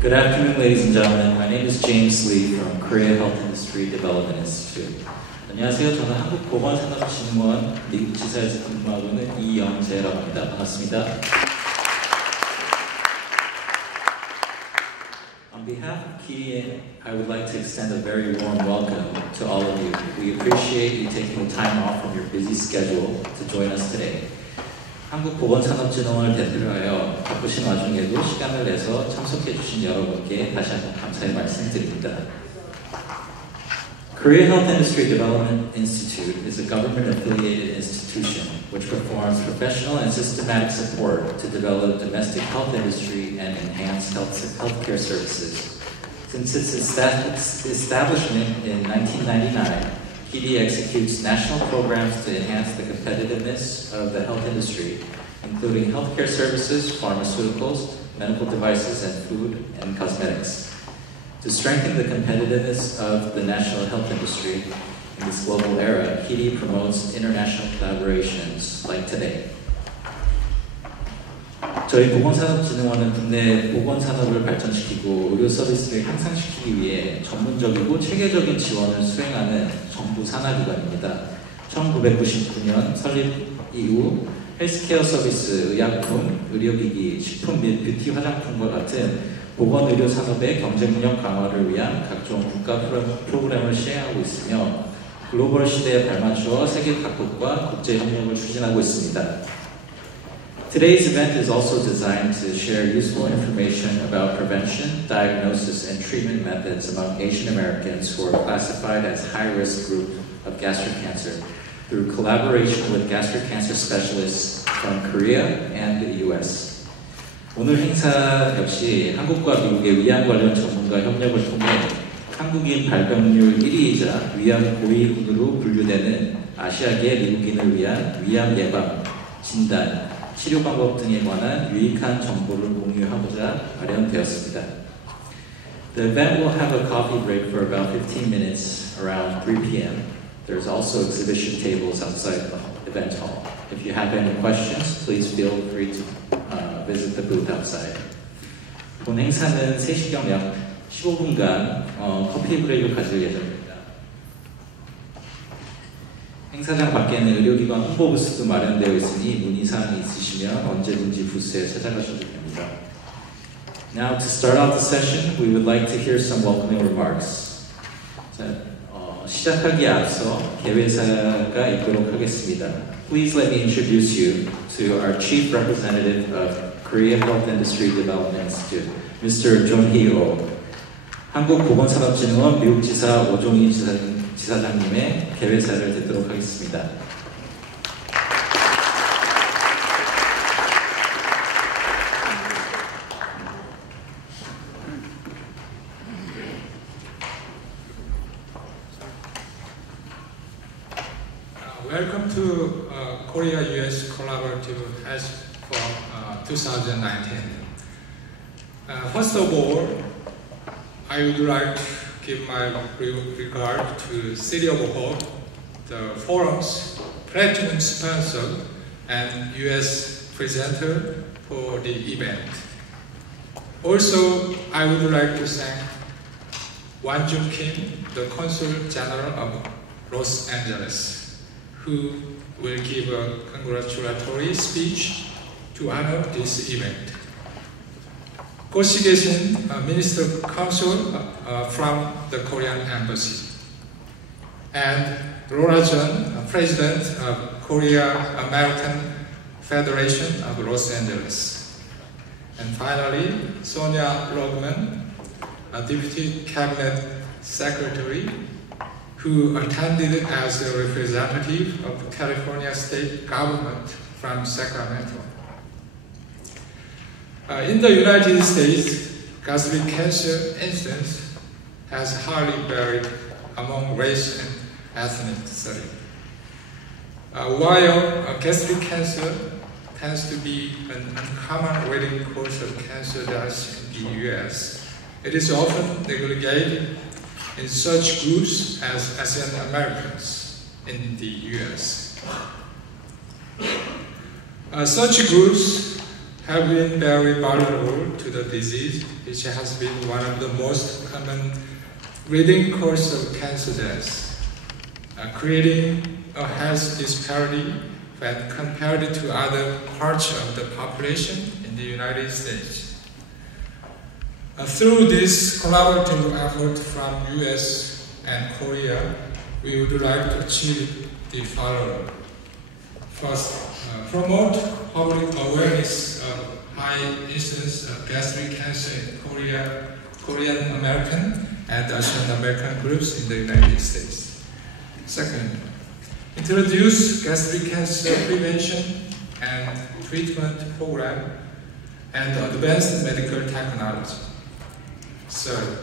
Good afternoon, ladies and gentlemen. My name is James Lee from Korea Health Industry Development Institute. 안녕하세요. 저는 한국보건산업진흥원 미국 지사에서 근무하고 있는 이영재라고 합니다. 반갑습니다. On behalf of KDN, I would like to extend a very warm welcome to all of you. We appreciate you taking the time off from your busy schedule to join us today. 한국보건산업진흥원을 대표하여 바쁘신 와중에도 시간을 내서 참석해 주신 여러분께 다시 한번 감사의 말씀드립니다. Korea Health Industry Development Institute is a government-affiliated institution which performs professional and systematic support to develop domestic health industry and enhance healthcare services. Since its establishment in 1999, KD executes national programs to enhance the competitiveness of the health industry, including healthcare services, pharmaceuticals, medical devices, and food and cosmetics. To strengthen the competitiveness of the national health industry in this global era, KD promotes international collaborations like today. 저희 보건산업진흥원은 국내 보건산업을 발전시키고 의료 서비스를 향상시키기 위해 전문적이고 체계적인 지원을 수행하는 정부 산하기관입니다. 1999년 설립 이후 헬스케어 서비스, 의약품, 의료기기, 식품 및 뷰티 화장품과 같은 보건의료 산업의 경쟁력 강화를 위한 각종 국가 프로그램을 시행하고 있으며 글로벌 시대에 발맞추어 세계 각국과 국제 협력을 추진하고 있습니다. Today's event is also designed to share useful information about prevention, diagnosis, and treatment methods among Asian Americans who are classified as high-risk group of gastric cancer through collaboration with gastric cancer specialists from Korea and the US. 오늘 행사 역시 한국과 미국의 위암 관련 전문가 협력을 통해 한국인 발병률 1위이자 위암 고위군으로 분류되는 아시아계 미국인을 위한 위암 예방, 진단, 치료 방법 등에 관한 유익한 정보를 공유하고자 마련되었습니다. The event will have a coffee break for about 15 minutes around 3 p.m. There's also exhibition tables outside the event hall. If you have any questions, please feel free to visit the booth outside. 본 행사는 3시경 약 15분간 커피 브레이크를 가질 예정입니다. 행사장 밖에는 의료기관 홍보 부스도 마련되어 있으니 문의사항이 있으시면 언제든지 부스에 찾아가셔도 됩니다. Now to start out the session, we would like to hear some welcoming remarks. 자, 시작하기에 앞서 개회사가 있도록 하겠습니다. Please let me introduce you to our Chief Representative of Korea Health Industry Development Institute, Mr. Jong-hee-oh. 한국보건산업진흥원 미국지사 오종희 지사장님의 개회사를 듣도록 하겠습니다. Welcome to Korea-US Collaborative Health Forum 2019. First of all, I would like to give my regard to City of Hope, the forum's platinum sponsor and US presenter for the event. Also, I would like to thank Wan Jun Kim, the Consul General of Los Angeles, who will give a congratulatory speech to honor this event. 곳이 계신 Minister Counsel from the Korean Embassy, and Laura Jun, President of Korea American Federation of Los Angeles, and finally Sonia Logman, a Deputy Cabinet Secretary, who attended as a representative of the California State Government from Sacramento. In the United States, gastric cancer incidence has highly varied among race and ethnicity. While gastric cancer tends to be an uncommon leading cause of cancer deaths in the US, it is often neglected in such groups as Asian Americans in the US. Such groups have been very vulnerable to the disease, which has been one of the most common leading cause of cancer deaths, creating a health disparity when compared to other parts of the population in the United States. Through this collaborative effort from US and Korea, we would like to achieve the following. First, promote public awareness of high incidence of gastric cancer in Korean American and Asian American groups in the United States. Second, introduce gastric cancer prevention and treatment program and advanced medical technology. Third,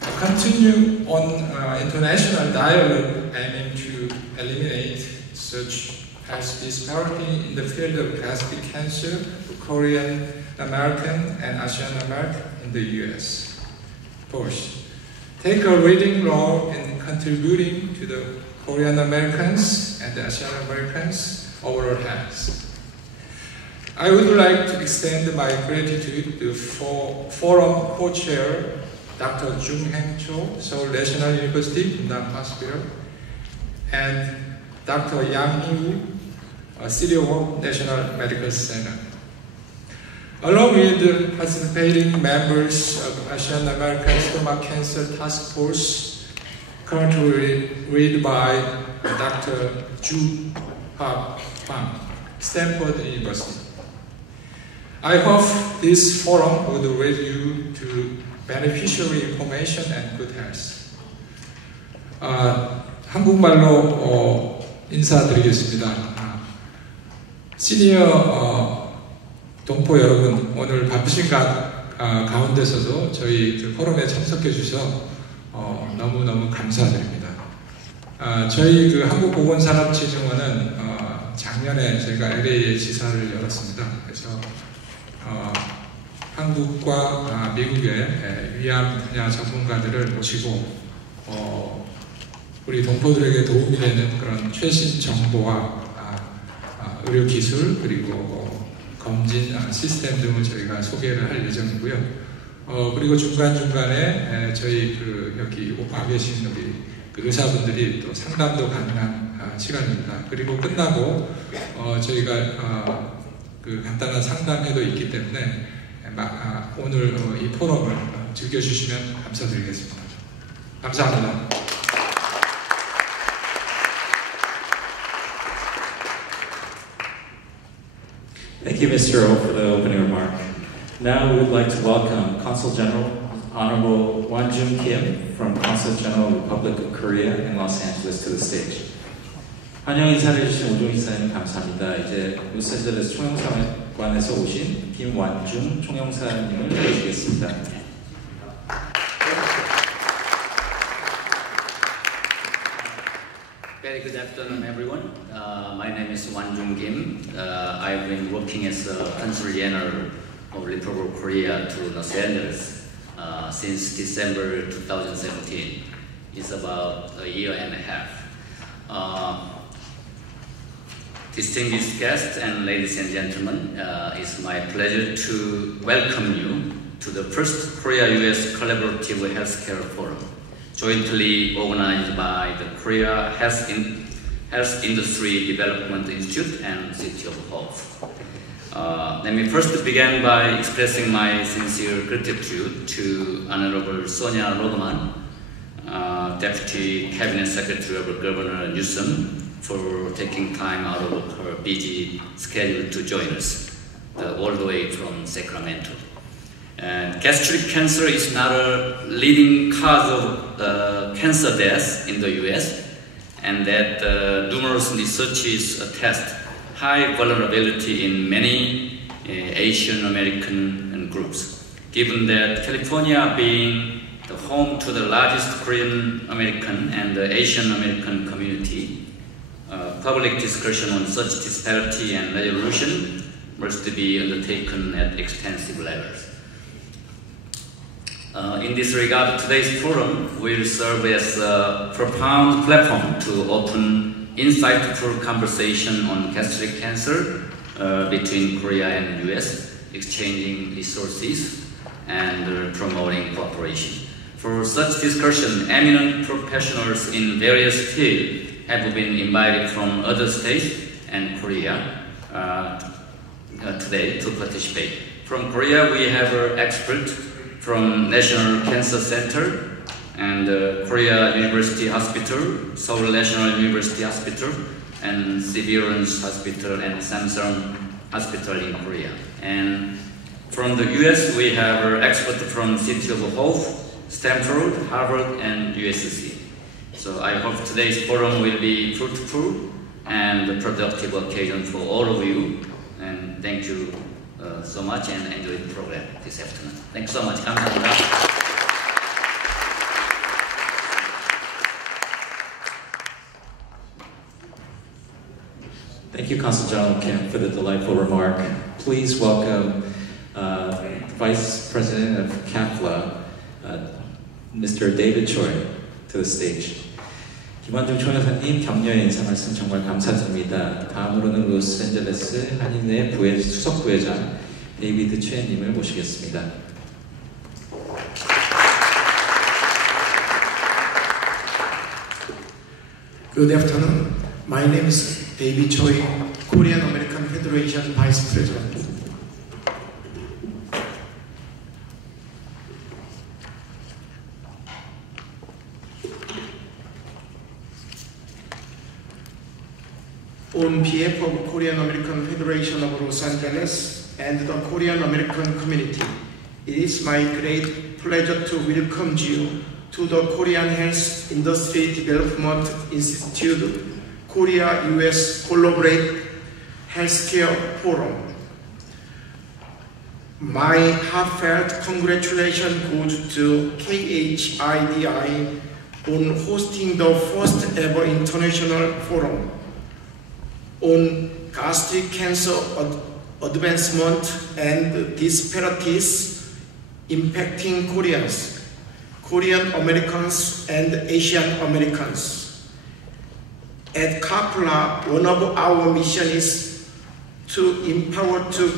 continue on international dialogue aiming to eliminate such health disparity in the field of gastric cancer for Korean American and Asian American in the US. Fourth, take a leading role in contributing to the Korean Americans and the Asian Americans' overall health. I would like to extend my gratitude to Forum co-chair Dr. Jung Heng Cho, Seoul National University, Bundang Hospital, and Dr. Yang Yu, City Hall National Medical Center. Along with participating members of Asian American Stomach Cancer Task Force, currently led by Dr. Ju Ha Hwang, Stanford University. I hope this forum would lead you to beneficial information and good health. 한국말로 인사드리겠습니다. 시니어 동포 여러분, 오늘 바쁘신 가운데서도 저희 그 포럼에 참석해 주셔서 너무너무 감사드립니다. 저희 그 한국보건산업진흥원은 작년에 저희가 LA에 지사를 열었습니다. 그래서 한국과 미국의 위암 분야 전문가들을 모시고 우리 동포들에게 도움이 되는 그런 최신 정보와 의료 기술 그리고 검진 시스템 등을 저희가 소개를 할 예정이고요. 그리고 중간중간에 저희 그 여기 와 계신 우리 그 의사분들이 또 상담도 가능한 시간입니다. 그리고 끝나고 저희가 그 간단한 상담회도 있기 때문에 오늘 이 포럼을 즐겨주시면 감사드리겠습니다. 감사합니다. Thank you, Mr. O, for the opening remark. Now we would like to welcome Consul General Honorable Wanjun Kim from Consul General Republic of Korea in Los Angeles to the stage. 환영 인사를 해주신 오종 이사님 감사합니다. 이제 로스앤젤레스 총영사관에서 오신 김완중 총영사님을 모시겠습니다. Very good afternoon, everyone. My name is Wanjung Kim. I've been working as a Consul General of Republic of Korea to Los Angeles since December 2017. It's about a year and a half. Distinguished guests and ladies and gentlemen, it's my pleasure to welcome you to the first Korea-US Collaborative Healthcare Forum, jointly organized by the Korea Health Industry Development Institute and City of Hope. Let me first begin by expressing my sincere gratitude to Honorable Sonia Rogaman, Deputy Cabinet Secretary of Governor Newsom, for taking time out of her busy schedule to join us, all the way from Sacramento. And gastric cancer is not a leading cause of cancer deaths in the US, and that numerous researches attest high vulnerability in many Asian American groups. Given that California being the home to the largest Korean American and Asian American community, public discussion on such disparity and resolution must be undertaken at extensive levels. In this regard, today's forum will serve as a profound platform to open insightful conversation on gastric cancer between Korea and US, exchanging resources and promoting cooperation. For such discussion, eminent professionals in various fields have been invited from other states and Korea today to participate. From Korea, we have an expert from National Cancer Center and Korea University Hospital, Seoul National University Hospital, and Severance Hospital and Samsung Hospital in Korea. And from the US, we have an expert from City of Hope, Stanford, Harvard, and USC. So I hope today's forum will be fruitful and a productive occasion for all of you. And thank you so much and enjoy the program this afternoon. Thanks so much. 감사합니다. Thank you, Consul General Kim, for the delightful remark. Please welcome Vice President of CAFLA, Mr. David Choi, to the stage. 김환중 총여사님 격려의 인사 말씀 정말 감사드립니다. 다음으로는 로스앤젤레스 한인회 수석 부회장 데이비드 최님을 모시겠습니다. Good afternoon. My name is David Choi, Korean American Federation Vice President. On behalf of Korean American Federation of Los Angeles and the Korean American community, it is my great pleasure to welcome you to the Korean Health Industry Development Institute Korea-US Collaborate Healthcare Forum. My heartfelt congratulations goes to KHIDI on hosting the first ever international forum on gastric cancer advancement and disparities impacting Koreans, Korean Americans, and Asian Americans. At KAPLA, one of our missions is to empower the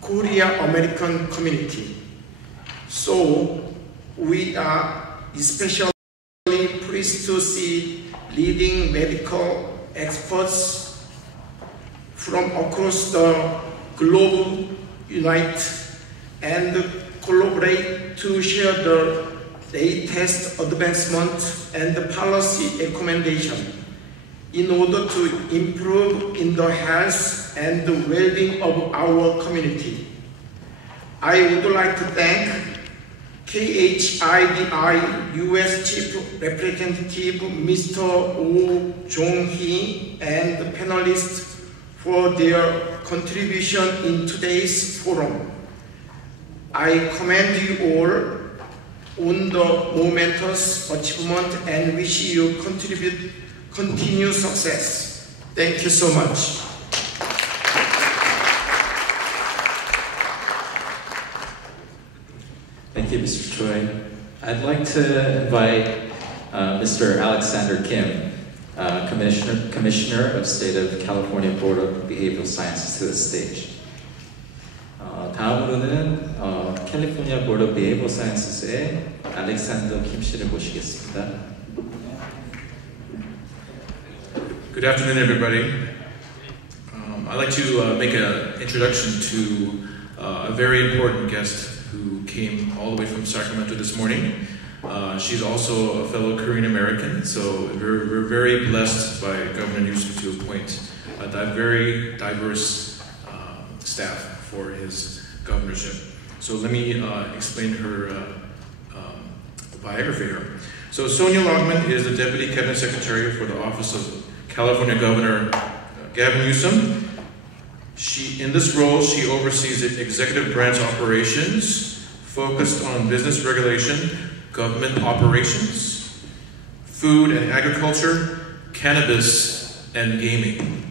Korean American community. So we are especially pleased to see leading medical experts from across the globe unite and collaborate to share the latest advancement and policy recommendation in order to improve in the health and the well-being of our community. I would like to thank KHIDI U.S. Chief Representative Mr. Oh Jong-hee and the panelists for their contribution in today's forum. I commend you all on the momentous achievement and wish you continued success. Thank you so much. Thank you, Mr. Choi. I'd like to invite Mr. Alexander Kim, Commissioner of State of California Board of Behavioral Sciences, to the stage. 다음으로는 캘리포니아 Board of Behavioral Sciences의 알렉산더 킴 씨를 모시겠습니다. Good afternoon, everybody. I'd like to make an introduction to a very important guest who came all the way from Sacramento this morning. She's also a fellow Korean American, so we're very blessed by Governor Newsom to appoint a very diverse staff for his governorship. So let me explain her biography here. So Sonia Longman is the Deputy Cabinet Secretary for the Office of California Governor Gavin Newsom. In this role, she oversees executive branch operations focused on business regulation, government operations, food and agriculture, cannabis, and gaming.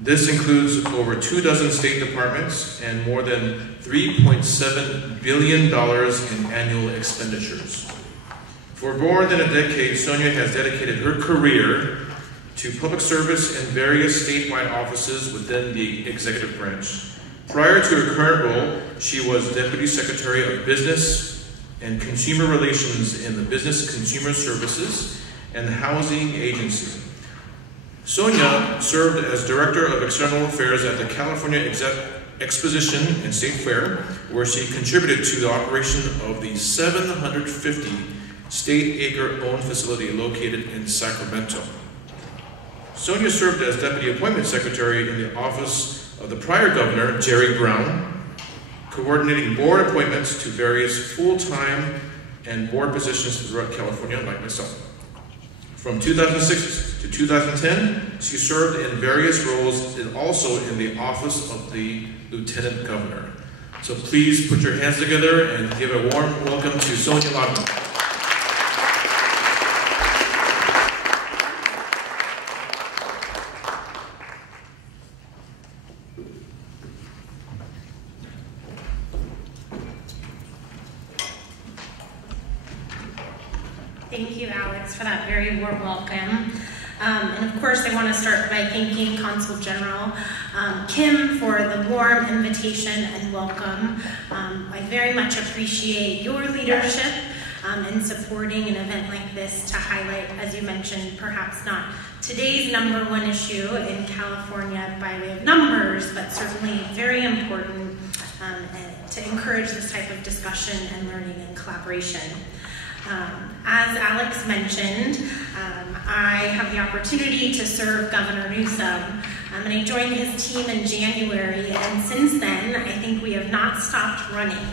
This includes over 24 state departments and more than $3.7 billion in annual expenditures. For more than a decade, Sonia has dedicated her career to public service in various statewide offices within the executive branch. Prior to her current role, she was Deputy Secretary of Business and Consumer Relations in the Business Consumer Services and the Housing Agency. Sonia served as Director of External Affairs at the California Exposition and State Fair, where she contributed to the operation of the 750 state acre-owned facility located in Sacramento. Sonia served as Deputy Appointment Secretary in the office of the prior governor, Jerry Brown, coordinating board appointments to various full-time and board positions throughout California, like myself. From 2006 to 2010, she served in various roles and also in the office of the Lieutenant Governor. So please put your hands together and give a warm welcome to Sonia Lodman. Thank you, Alex, for that very warm welcome. And of course, I want to start by thanking Consul General Kim for the warm invitation and welcome. I very much appreciate your leadership in supporting an event like this to highlight, as you mentioned, perhaps not today's #1 issue in California by way of numbers, but certainly very important to encourage this type of discussion and learning and collaboration. As Alex mentioned, I have the opportunity to serve Governor Newsom, and I joined his team in January, and since then, I think we have not stopped running.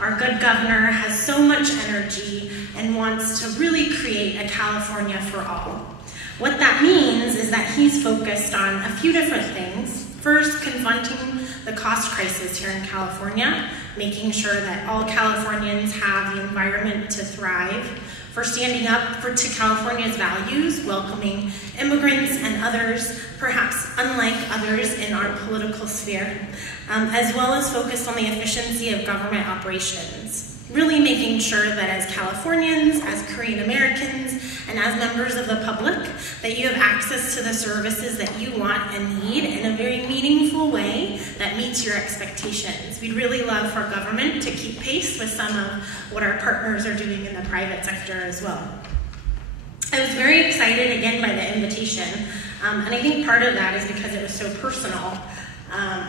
Our good governor has so much energy and wants to really create a California for all. What that means is that he's focused on a few different things. First, confronting the cost crisis here in California, making sure that all Californians have the environment to thrive, for standing up to California's values, welcoming immigrants and others, perhaps unlike others in our political sphere, as well as focused on the efficiency of government operations. Really making sure that as Californians, as Korean Americans, and as members of the public, that you have access to the services that you want and need in a very meaningful way that meets your expectations. We'd really love for government to keep pace with some of what our partners are doing in the private sector as well. I was very excited again by the invitation, and I think part of that is because it was so personal.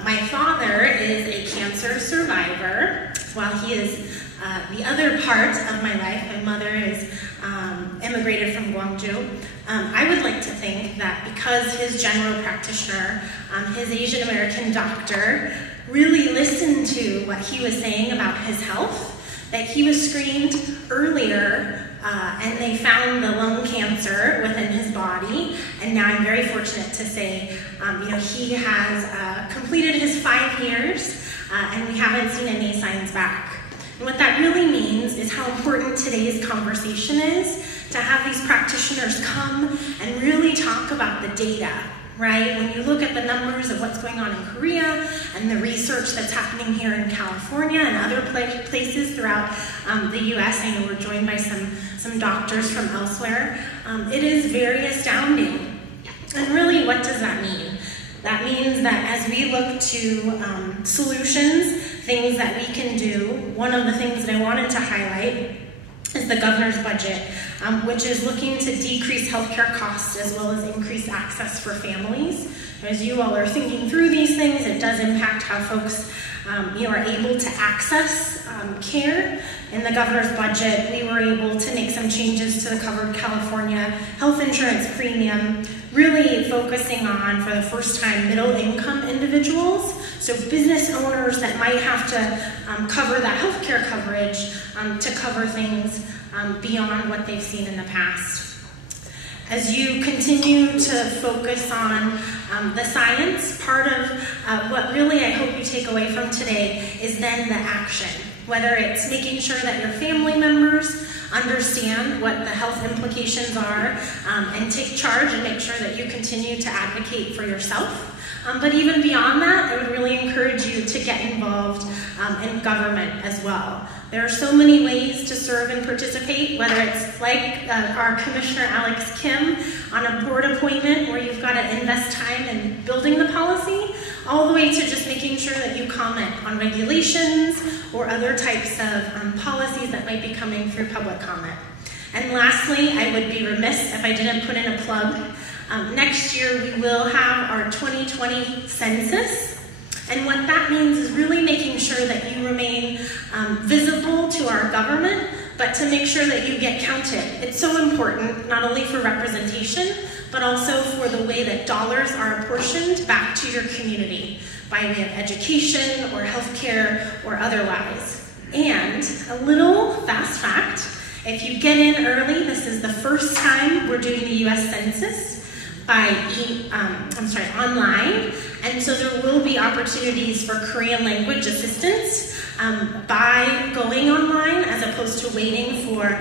My father is a cancer survivor, while he is the other part of my life. My mother is immigrated from Gwangju. I would like to think that because his general practitioner, his Asian American doctor, really listened to what he was saying about his health, that he was screened earlier and they found the lung cancer within his body, and now I'm very fortunate to say he has completed his 5 years and we haven't seen any signs back. And what that really means is how important today's conversation is, to have these practitioners come and really talk about the data, right? When you look at the numbers of what's going on in Korea and the research that's happening here in California and other places throughout the US, I know we're joined by some doctors from elsewhere, it is very astounding. And really, what does that mean? That means that as we look to solutions, things that we can do, one of the things that I wanted to highlight is the governor's budget, which is looking to decrease healthcare costs as well as increase access for families. As you all are thinking through these things, it does impact how folks are able to access care. In the governor's budget, we were able to make some changes to the Covered California health insurance premium, really focusing on, for the first time, middle-income individuals, so business owners that might have to cover that healthcare coverage to cover things beyond what they've seen in the past. As you continue to focus on the science, part of what really I hope you take away from today is then the action. Whether it's making sure that your family members understand what the health implications are and take charge and make sure that you continue to advocate for yourself. But even beyond that, I would really encourage you to get involved in government as well. There are so many ways to serve and participate, whether it's like our Commissioner Alex Kim on a board appointment where you've got to invest time in building the policy, all the way to just making sure that you comment on regulations or other types of policies that might be coming through public comment. And lastly, I would be remiss if I didn't put in a plug. Next year, we will have our 2020 census. And what that means is really making sure that you remain visible to our government, but to make sure that you get counted. It's so important, not only for representation, but also for the way that dollars are apportioned back to your community by way of education or healthcare or otherwise. And a little fast fact, if you get in early, this is the first time we're doing the US Census online, and so there will be opportunities for Korean language assistance by going online as opposed to waiting for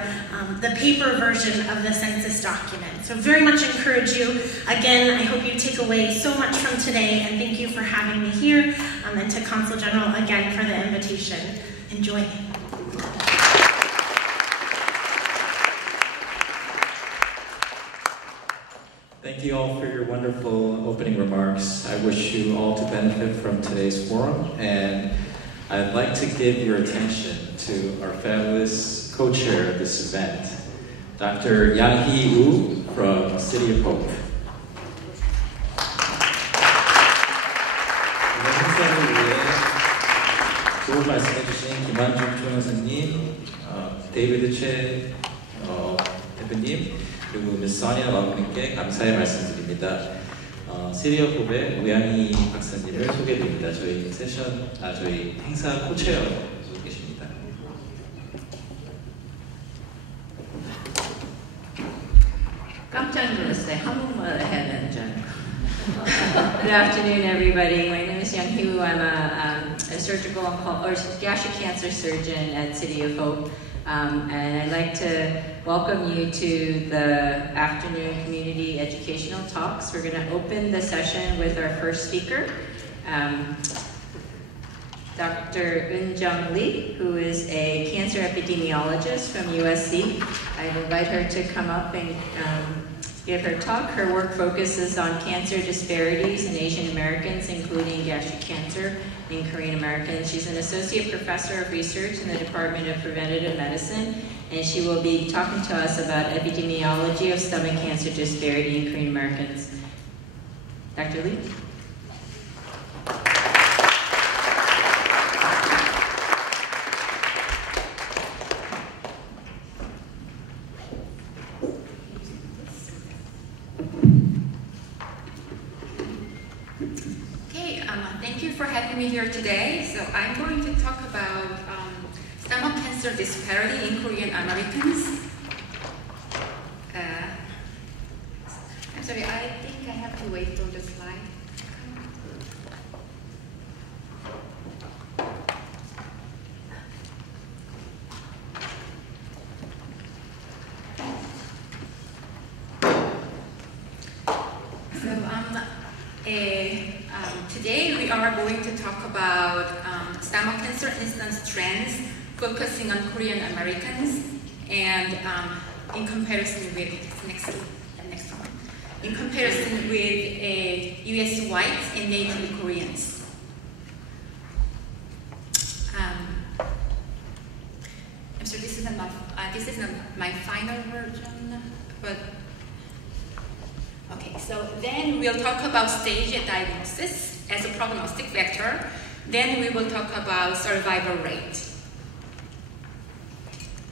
the paper version of the census document. So very much encourage you. Again, I hope you take away so much from today, and thank you for having me here, and to Consul General again for the invitation. Enjoy. Thank you all for your wonderful opening remarks. I wish you all to benefit from today's forum, and I'd like to give your attention to our fabulous co-chair of this event, Dr. Yang Hee-woo from City of Hope. 오늘 행사를 위해 좋은 말씀해주신 김한중 총영사님, 데이비드 최 대표님, 그리고 미스 써니아 마부님께 감사의 말씀드립니다. 시리어법의 우양희 박사님을 소개드립니다. 저희 저희 행사 코체어로 계십니다. 깜짝 놀랐어요. 한국말 해야 되는 줄 알고. Good afternoon, everybody. My name is Yang Hee-woo. I'm a surgical or gastric cancer surgeon at City of Hope. And I'd like to welcome you to the afternoon community educational talks. We're going to open the session with our first speaker, Dr. Eun-jung Lee, who is a cancer epidemiologist from USC. I'd invite her to come up and give her talk. Her work focuses on cancer disparities in Asian Americans, including gastric cancer in Korean Americans. She's an associate professor of research in the Department of Preventative Medicine, and she will be talking to us about epidemiology of stomach cancer disparity in Korean Americans. Dr. Lee? Here today, so I'm going to talk about stomach cancer disparity in Korean Americans. I'm sorry, I think I have to wait for the slide. Today we are going to talk about stomach cancer incidence trends, focusing on Korean Americans, and in comparison with in comparison with U.S. whites and Native Koreans. I'm sorry, this is not my final version, but. Okay, so then we'll talk about stage diagnosis as a prognostic factor. Then we will talk about survival rate.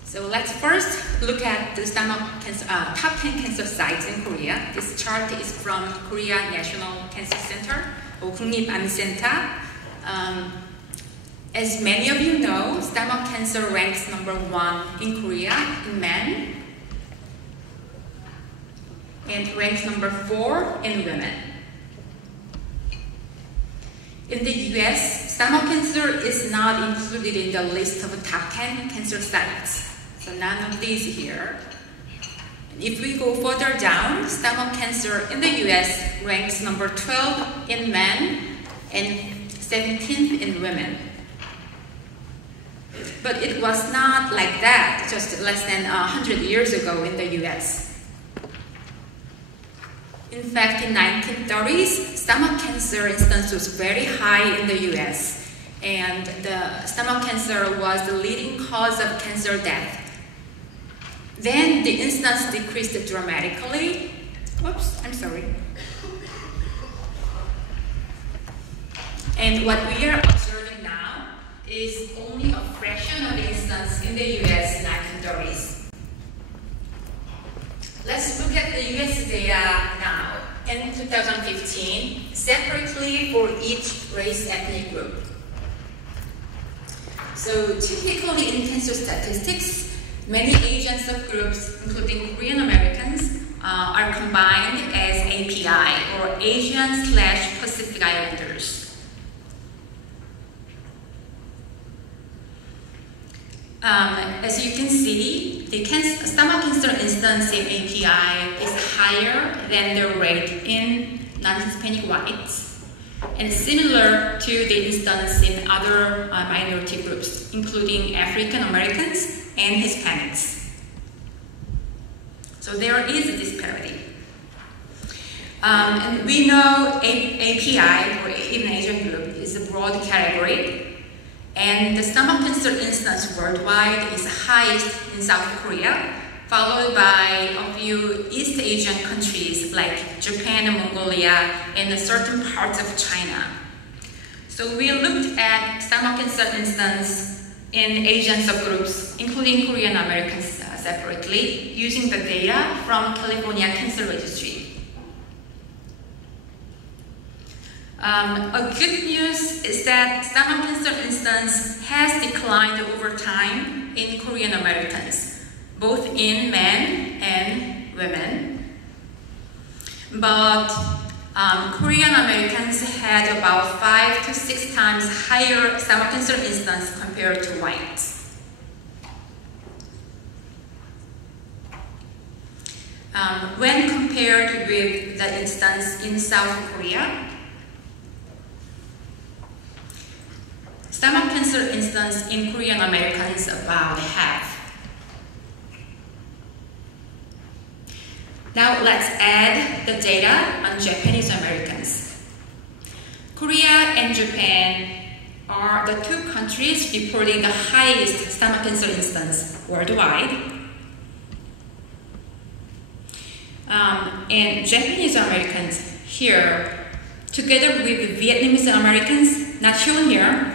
So let's first look at the stomach cancer, top 10 cancer sites in Korea. This chart is from Korea National Cancer Center, or 국립암센터. As many of you know, stomach cancer ranks #1 in Korea in men, and ranks #4 in women. In the US, stomach cancer is not included in the list of top 10 cancer sites. So none of these here. If we go further down, stomach cancer in the US ranks #12 in men and 17th in women. but it was not like that just less than 100 years ago in the US. In fact, in 1930s, stomach cancer incidence was very high in the US, and the stomach cancer was the leading cause of cancer death. Then the incidence decreased dramatically. Oops, I'm sorry. And what we are observing now is only a fraction of the incidence in the US in 1930s. Let's look at the US data now in 2015, separately for each race ethnic group. So typically in cancer statistics, many Asian subgroups, including Korean Americans, are combined as API, or Asian/Pacific Islanders. As you can see, the stomach cancer incidence in API is higher than the rate in non-Hispanic whites, and similar to the incidence in other minority groups, including African Americans and Hispanics. So there is a disparity. And we know API, or even Asian group, is a broad category. And the stomach cancer incidence worldwide is highest in South Korea, followed by a few East Asian countries like Japan and Mongolia and certain parts of China. So we looked at stomach cancer incidence in Asian subgroups, including Korean Americans separately, using the data from California Cancer Registry. A good news is that stomach cancer incidence has declined over time in Korean Americans, both in men and women. But Korean Americans had about 5 to 6 times higher stomach cancer incidence compared to whites. When compared with the incidence in South Korea, stomach cancer incidence in Korean Americans about half. Now let's add the data on Japanese Americans. Korea and Japan are the 2 countries reporting the highest stomach cancer incidence worldwide. And Japanese Americans here, together with Vietnamese Americans, not shown here,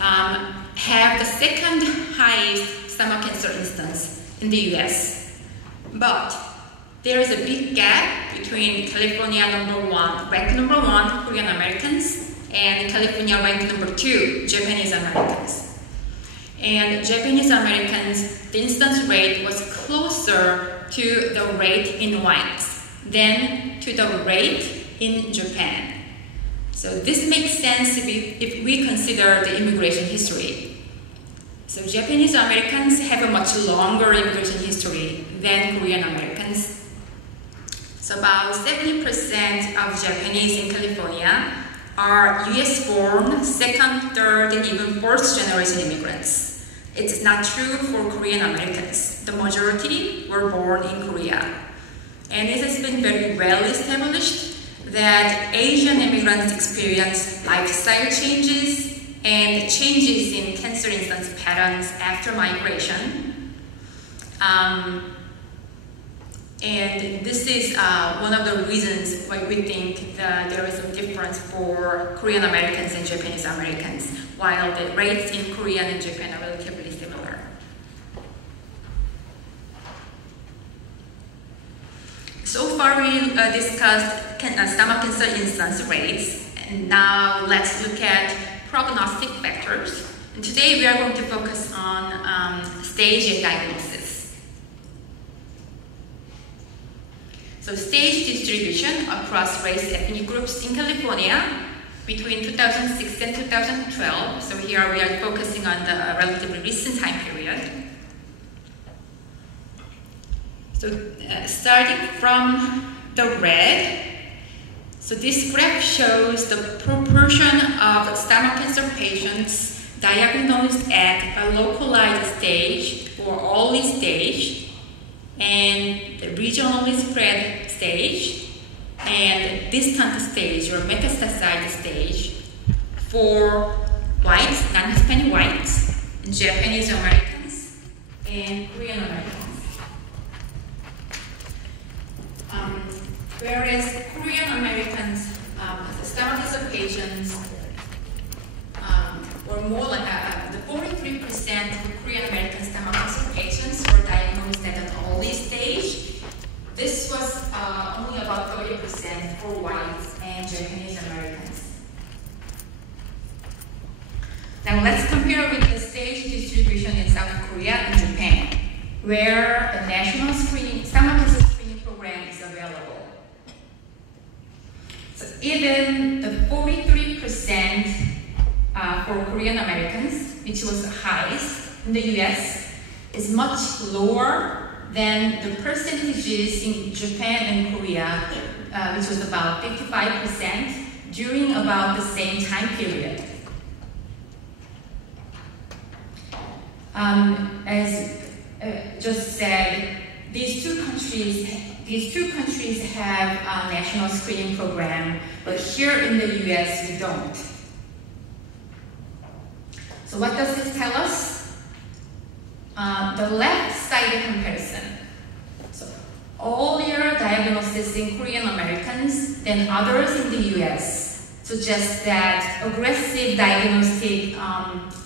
have the second highest stomach cancer incidence in the US. But there is a big gap between California ranked number 1, Korean Americans, and California ranked number 2, Japanese Americans. And Japanese Americans, the incidence rate was closer to the rate in whites than to the rate in Japan. So this makes sense if we consider the immigration history. So Japanese Americans have a much longer immigration history than Korean Americans. So about 70% of Japanese in California are US-born, second, third, and even fourth generation immigrants. It's not true for Korean Americans. The majority were born in Korea. And it has been very well established that Asian immigrants experience lifestyle changes and changes in cancer incidence patterns after migration. And this is one of the reasons why we think that there is a difference for Korean Americans and Japanese Americans, while the rates in Korea and Japan are relatively similar. So far we discussed stomach cancer incidence rates, and now let's look at prognostic factors. And today we are going to focus on stage and diagnosis. So stage distribution across race ethnic groups in California between 2006 and 2012. So here we are focusing on the relatively recent time period. So starting from the red, so this graph shows the proportion of stomach cancer patients diagnosed at a localized stage or early stage, and the regionally spread stage, and distant stage or metastasized stage for whites, non-Hispanic whites, Japanese Americans, and Korean Americans. Whereas Korean Americans, the stomach cancer patients were more like the 43% of Korean American stomach cancer patients were diagnosed at an early stage. This was only about 30% for whites and Japanese Americans. Now let's compare with the stage distribution in South Korea and Japan, where a national stomach cancer screening program is available. So even the 43% for Korean Americans, which was the highest in the US, is much lower than the percentages in Japan and Korea, which was about 55% during about the same time period. As just said, these two countries have a national screening program, but here in the US we don't. So what does this tell us? The left side comparison. So earlier diagnosis in Korean Americans than others in the US suggests that aggressive diagnostic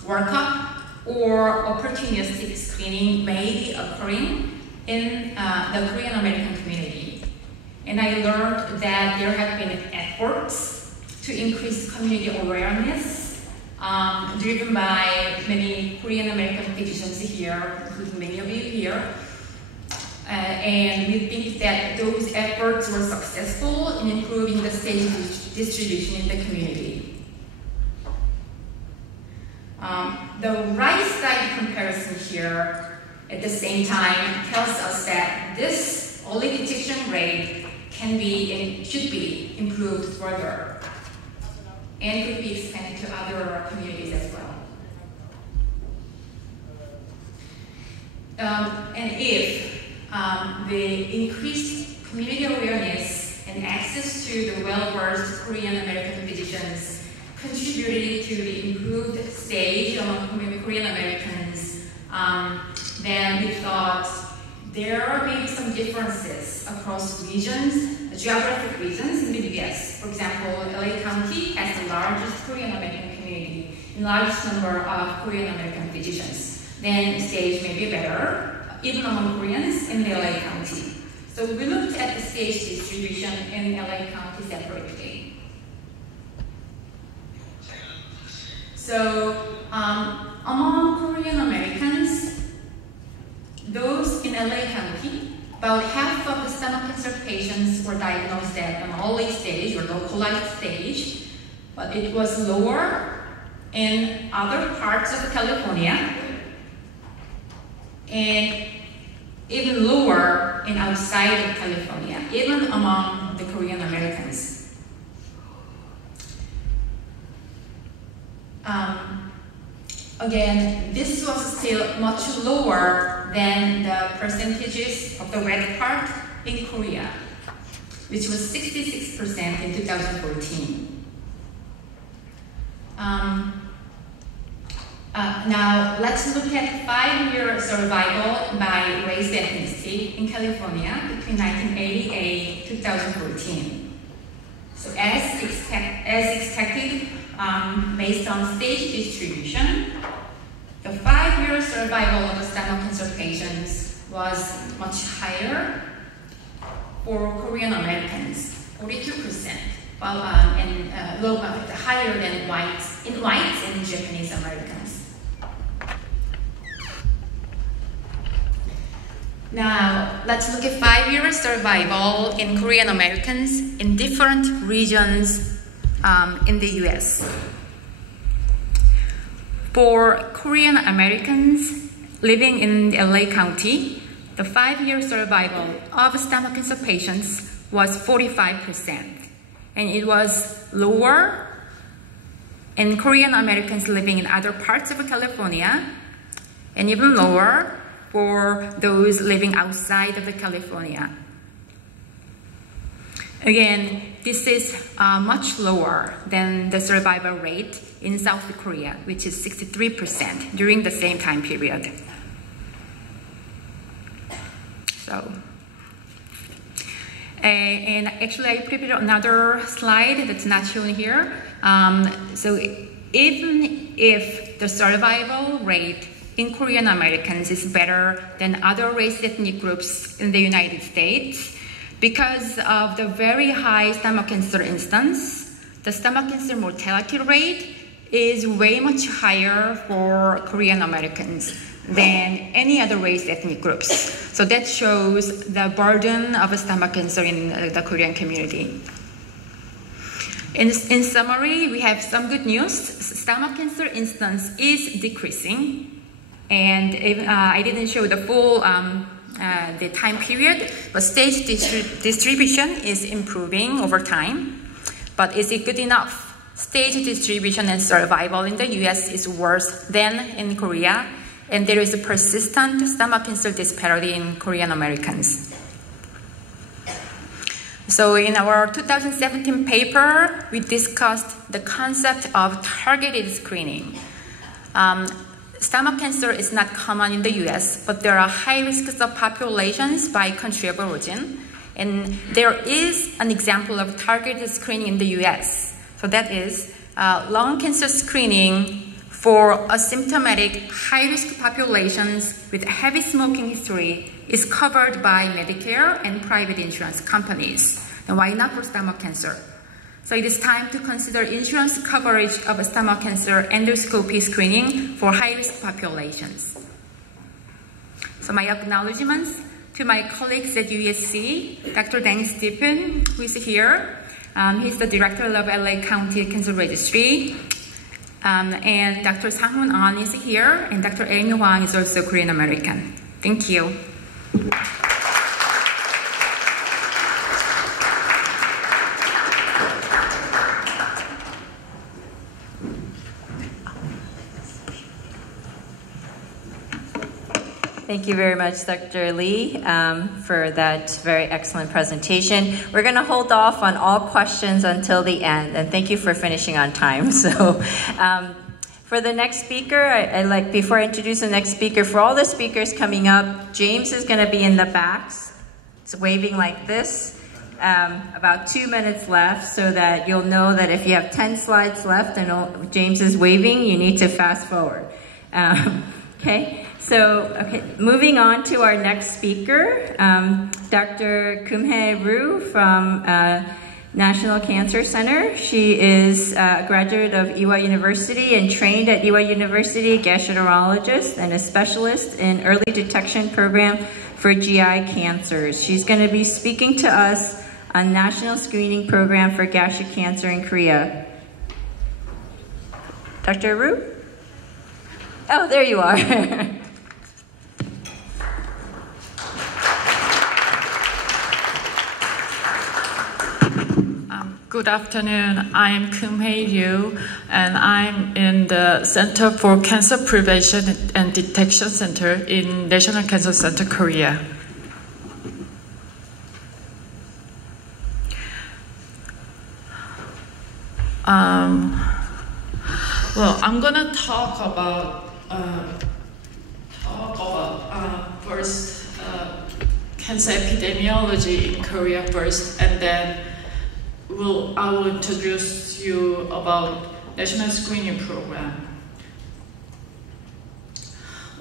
workup or opportunistic screening may be occurring in the Korean American community. And I learned that there have been efforts to increase community awareness driven by many Korean American physicians here, including many of you here. And we think that those efforts were successful in improving the stage distribution in the community. The right side comparison here at the same time tells us that this early detection rate can be and should be improved further and could be expanded to other communities as well. And if the increased community awareness and access to the well-versed Korean American physicians contributed to the improved stage among Korean Americans, then we thought there may be some differences across regions, geographic regions in the US. For example, LA County has the largest Korean American community and largest number of Korean American physicians. Then stage may be better, even among Koreans in the LA County. So we looked at the stage distribution in LA County separately. So among Korean Americans, those in LA County, about half of the stomach cancer patients were diagnosed at an early stage or localized stage, but it was lower in other parts of California and even lower in outside of California, even among the Korean Americans. Again, this was still much lower than the percentages of the red part in Korea, which was 66% in 2014. Now, let's look at 5-year survival by race ethnicity in California between 1988 and 2014. So as expected, based on stage distribution, the 5-year survival of the stomach cancer patients was much higher for Korean Americans, 42%, while higher than whites and Japanese Americans. Now, let's look at 5-year survival in Korean Americans in different regions in the US. For Korean Americans living in LA County, the 5-year survival of stomach cancer patients was 45%, and it was lower and Korean Americans living in other parts of California, and even lower for those living outside of California. Again, this is much lower than the survival rate in South Korea, which is 63% during the same time period. So, and actually I prepared another slide that's not shown here. So even if the survival rate in Korean Americans is better than other race ethnic groups in the United States, because of the very high stomach cancer instance, the stomach cancer mortality rate is way much higher for Korean Americans than any other race ethnic groups. So that shows the burden of stomach cancer in the Korean community. In summary, we have some good news. Stomach cancer instance is decreasing, and I didn't show the full the time period, but stage distribution is improving over time. But is it good enough? Stage distribution and survival in the US is worse than in Korea, and there is a persistent stomach cancer disparity in Korean Americans. So in our 2017 paper, we discussed the concept of targeted screening. Stomach cancer is not common in the US, but there are high risks of populations by country of origin. And there is an example of targeted screening in the US. So that is lung cancer screening for asymptomatic high-risk populations with heavy smoking history is covered by Medicare and private insurance companies. And why not for stomach cancer? So it is time to consider insurance coverage of stomach cancer endoscopy screening for high-risk populations. So my acknowledgements to my colleagues at USC, Dr. Danny Stephen, who is here. He's the director of LA County Cancer Registry. And Dr. Sang-hoon An is here, and Dr. Amy Hwang is also Korean American. Thank you. Thank you very much, Dr. Lee, for that very excellent presentation. We're going to hold off on all questions until the end, and thank you for finishing on time. So, for the next speaker, before I introduce the next speaker, for all the speakers coming up, James is going to be in the back. It's waving like this. About 2 minutes left, so that you'll know that if you have 10 slides left and James is waving, you need to fast forward. Okay. So, moving on to our next speaker, Dr. Kumhae Roo from National Cancer Center. She is a graduate of Ewha University and trained at Ewha University, gastroenterologist and a specialist in early detection program for GI cancers. She's going to be speaking to us on National Screening Program for Gastric Cancer in Korea. Dr. Roo? Oh, there you are. Good afternoon. I'm Kumhae Roo, and I'm in the Center for Cancer Prevention and Detection Center in National Cancer Center, Korea. Well, I'm gonna talk about first cancer epidemiology in Korea first, and then I will introduce you about National Screening Program.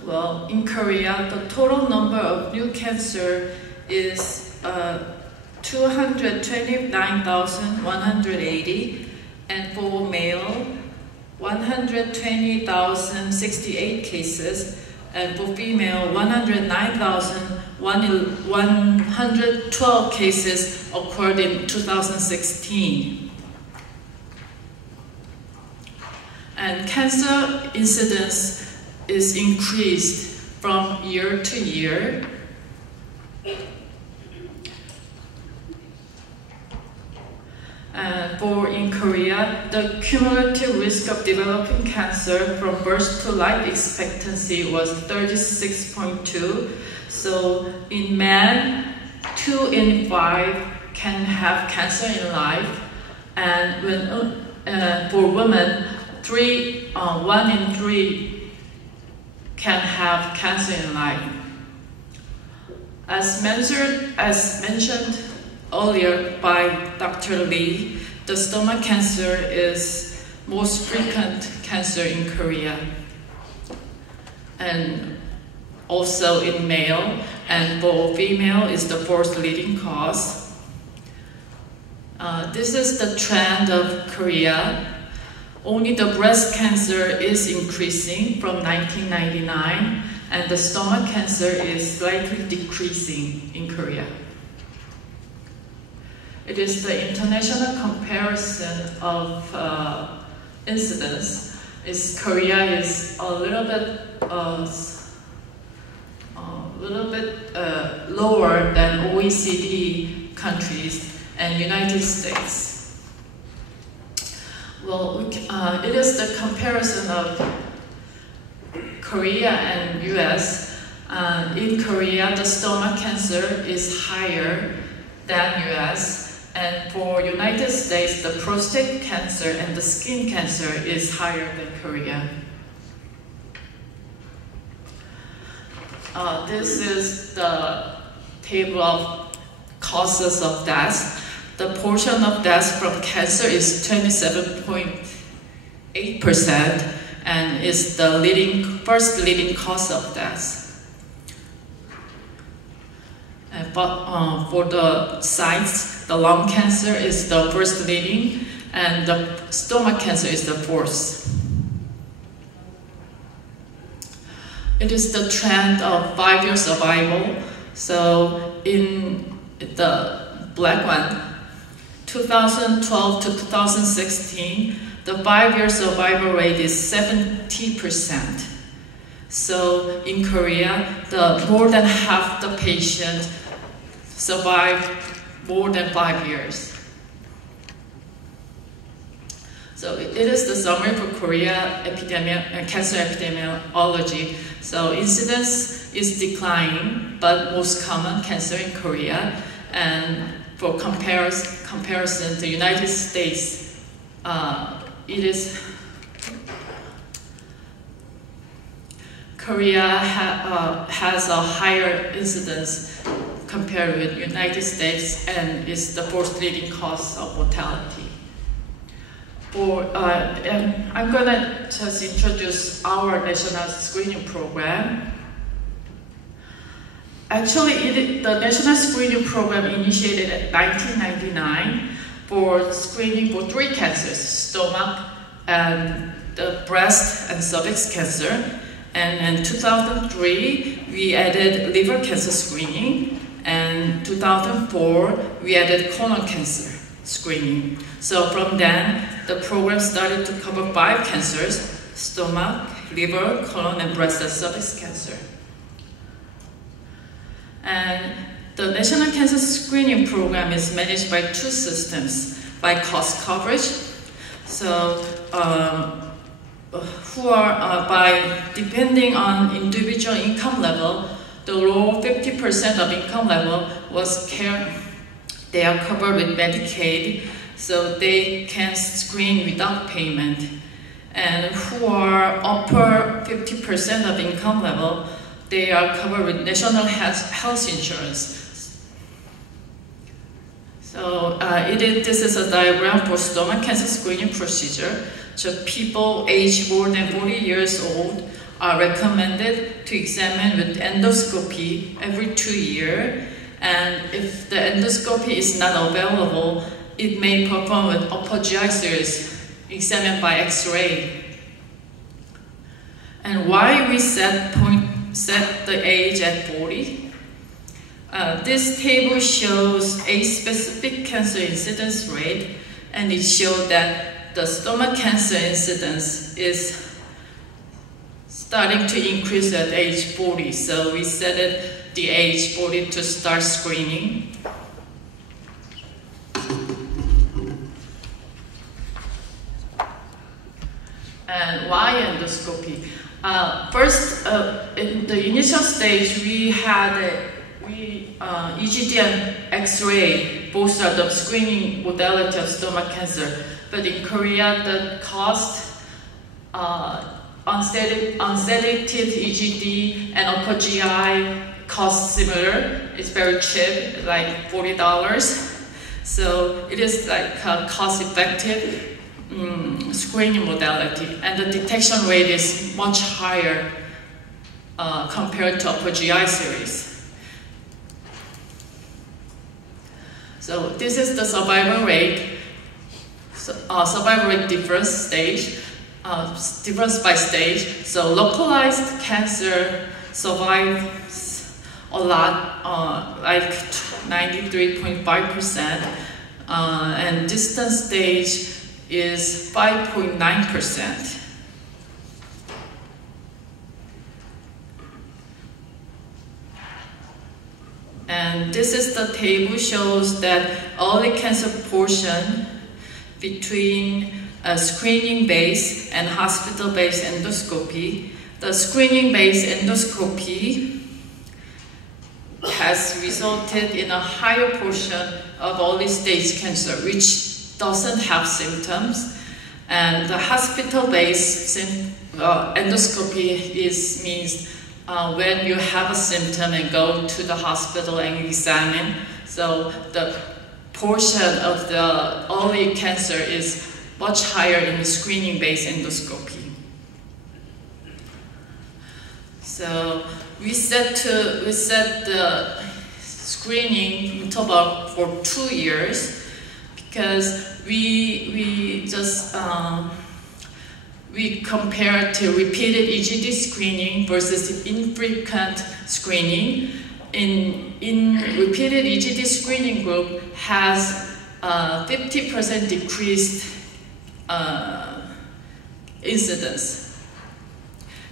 Well, in Korea, the total number of new cancer is 229,180, and for male, 120,068 cases, and for female, 109,112 cases occurred in 2016. And cancer incidence is increased from year to year. And And in Korea, the cumulative risk of developing cancer from birth to life expectancy was 36.2. So in men, 2 in 5 can have cancer in life, and for women, 1 in 3 can have cancer in life. As mentioned earlier by Dr. Lee, the stomach cancer is most frequent cancer in Korea, and also in male, and for female is the 4th leading cause. This is the trend of Korea. Only the breast cancer is increasing from 1999, and the stomach cancer is slightly decreasing in Korea. It is the international comparison of incidence. Korea is a little bit lower than OECD countries and United States. Well, it is the comparison of Korea and US. In Korea, the stomach cancer is higher than US. And for United States, the prostate cancer and the skin cancer is higher than Korea. This is the table of causes of death. The portion of death from cancer is 27.8% and is the first leading cause of death. But for the sites, the lung cancer is the first leading, and the stomach cancer is the 4th. It is the trend of 5-year survival. So in the black one, 2012 to 2016, the 5-year survival rate is 70%. So in Korea, more than half the patients survive more than 5 years. So it is the summary for Korea cancer epidemiology. So incidence is declining, but most common cancer in Korea. And for comparison, the United States, Korea has a higher incidence compared with United States, and is the 4th leading cause of mortality. I'm gonna just introduce our national screening program. Actually, the national screening program initiated in 1999 for screening for 3 cancers: stomach, and the breast and cervix cancer. And in 2003, we added liver cancer screening. And 2004, we added colon cancer screening. So from then, the program started to cover 5 cancers: stomach, liver, colon, and breast and cervix cancer. And the National Cancer Screening Program is managed by 2 systems: by cost coverage. So depending on individual income level, the lower 50% of income level they are covered with Medicaid, so they can screen without payment. And who are upper 50% of income level, they are covered with national health insurance. So this is a diagram for stomach cancer screening procedure. So people aged more than 40 years old are recommended to examine with endoscopy every 2 years. And if the endoscopy is not available, it may perform with upper GI series examined by X-ray. And why we set the age at 40? This table shows age-specific cancer incidence rate, and it shows that the stomach cancer incidence is starting to increase at age 40. So we set it the age 40 to start screening. And why endoscopy? First, in the initial stage, we had EGD and X-ray, both are the screening modality of stomach cancer. But in Korea, the cost, unsedated EGD and upper GI cost similar. It's very cheap, like $40. So it is like a cost-effective screening modality, and the detection rate is much higher compared to upper GI series. So this is the survival rate. Survival rate difference by stage. So localized cancer survives a lot, like 93.5%, and distant stage is 5.9%. And this is the table, shows that early cancer portion between screening-based and hospital-based endoscopy. The screening-based endoscopy has resulted in a higher portion of early-stage cancer, which doesn't have symptoms. And the hospital-based endoscopy means when you have a symptom and go to the hospital and examine. So the portion of the early cancer is much higher in the screening-based endoscopy. So we set the screening interval for 2 years because we compare to repeated EGD screening versus infrequent screening. In repeated EGD screening group has 50% decreased incidence.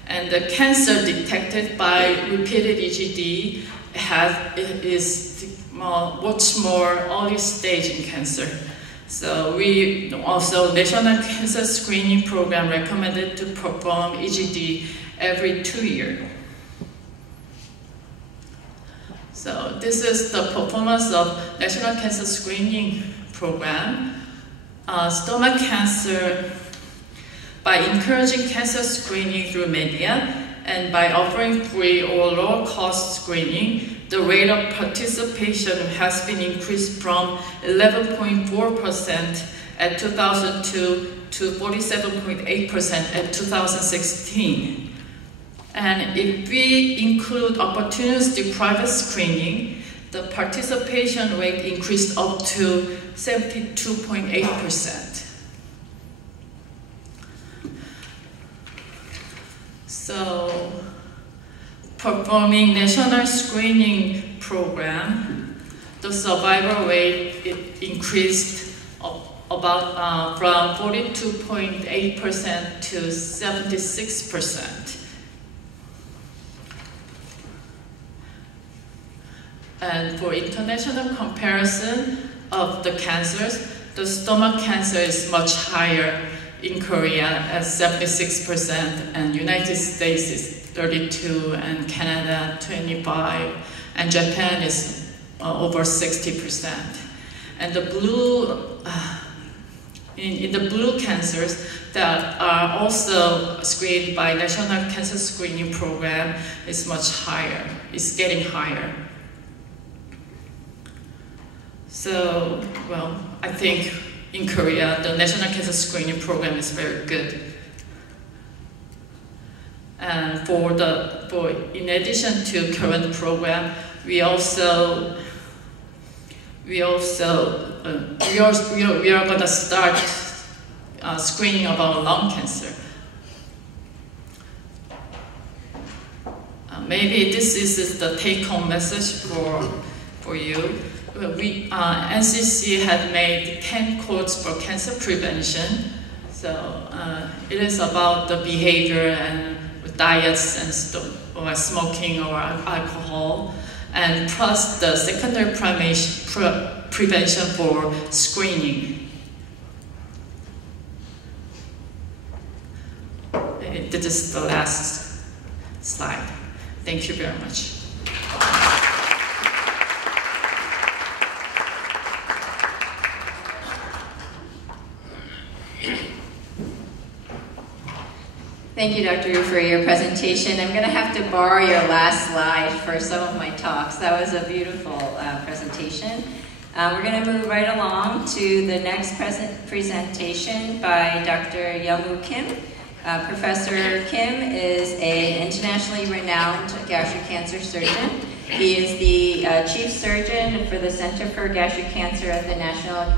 And the cancer detected by repeated EGD is much more early stage in cancer. So we also, National Cancer Screening Program recommended to perform EGD every 2 years. So this is the performance of National Cancer Screening Program. Stomach cancer, by encouraging cancer screening through media and by offering free or low-cost screening, the rate of participation has been increased from 11.4% at 2002 to 47.8% at 2016. And if we include opportunistic private screening, the participation rate increased up to 72.8%. So, performing national screening program, the survival rate increased about from 42.8% to 76%. And for international comparison of the cancers, the stomach cancer is much higher in Korea at 76%, and United States is 32%, and Canada 25%, and Japan is over 60%. And the blue, in the blue cancers that are also screened by National Cancer Screening Program is much higher, it's getting higher. So, well, I think in Korea, the National Cancer Screening Program is very good. And in addition to current program, we are going to start screening about lung cancer. Maybe this is the take-home message for you. NCC had made 10 codes for cancer prevention. So it is about the behavior and diets and smoking or alcohol, and plus the secondary prevention for screening. This is the last slide. Thank you very much. Thank you, Dr. Yu, for your presentation. I'm going to have to borrow your last slide for some of my talks. That was a beautiful presentation. We're going to move right along to the next presentation by Dr. Young-woo Kim. Professor Kim is an internationally renowned gastric cancer surgeon. He is the chief surgeon for the Center for Gastric Cancer at the National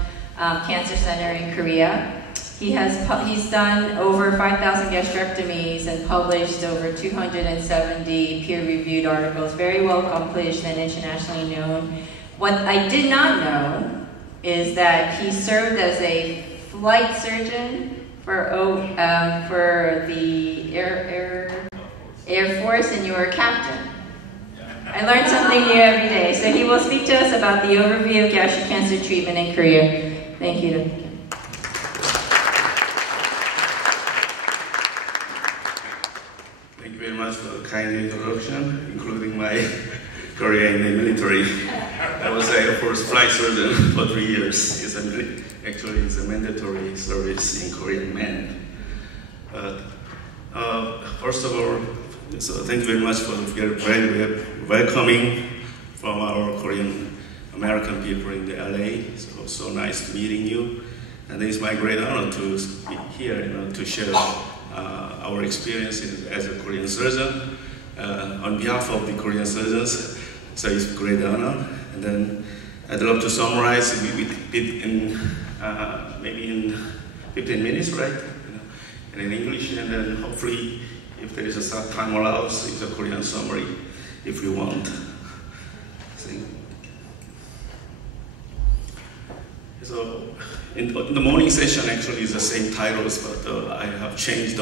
Cancer Center in Korea. He's done over 5,000 gastrectomies and published over 270 peer-reviewed articles, very well accomplished and internationally known. What I did not know is that he served as a flight surgeon for the Air Force, and you were a captain. I learned something new every day. So he will speak to us about the overview of gastric cancer treatment in Korea. Thank you. Thank you very much for the kind introduction, including my career in the military. I was an Air Force flight surgeon for 3 years. It's a mandatory service in Korean men. First of all, so thank you very much for the very welcoming from our Korean American people in the LA. So nice meeting you. And it's my great honor to be here, to share our experiences as a Korean surgeon on behalf of the Korean surgeons. So it's a great honor. And then I'd love to summarize in maybe in 15 minutes, right? And in English, and then hopefully, if there is a time allows, it's a Korean summary, if you want. So, in the morning session actually is the same titles, but I have changed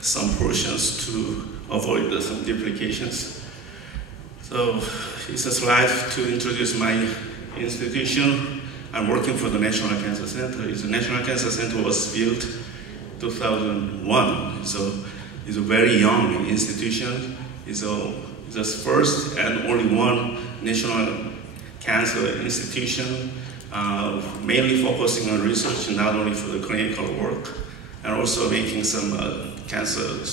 some portions to avoid some duplications. So, it's a slide to introduce my institution. I'm working for the National Cancer Center. The National Cancer Center was built 2001, so it's a very young institution. It's the first and only one national cancer institution, mainly focusing on research, not only for the clinical work, and also making some cancer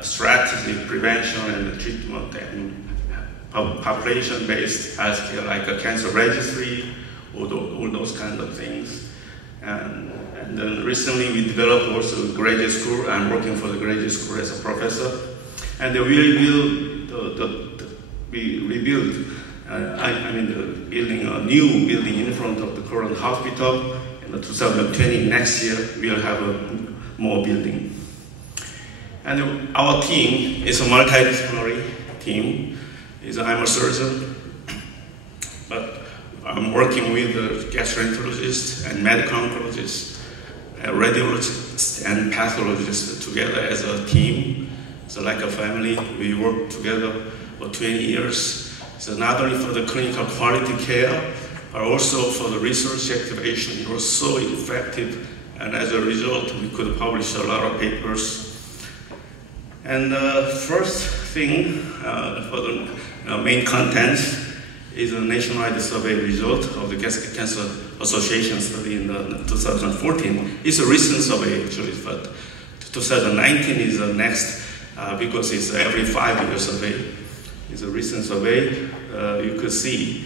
strategy, prevention, and treatment, and population-based healthcare, like a cancer registry, all those kind of things. And then recently we developed also a graduate school. I'm working for the graduate school as a professor. And we rebuilt, building a new building in front of the current hospital. In 2020, next year, we'll have a more building. And our team is a multidisciplinary team. I'm a surgeon, but I'm working with gastroenterologists and medical oncologists, radiologists and pathologists together as a team. So like a family, we work together for 20 years. So not only for the clinical quality care, but also for the research activation. It was so effective, and as a result, we could publish a lot of papers. And the first thing for the main content is a nationwide survey result of the Gastric Cancer Association study in 2014. It's a recent survey actually, but 2019 is the next because it's every 5-year survey. It's a recent survey. You could see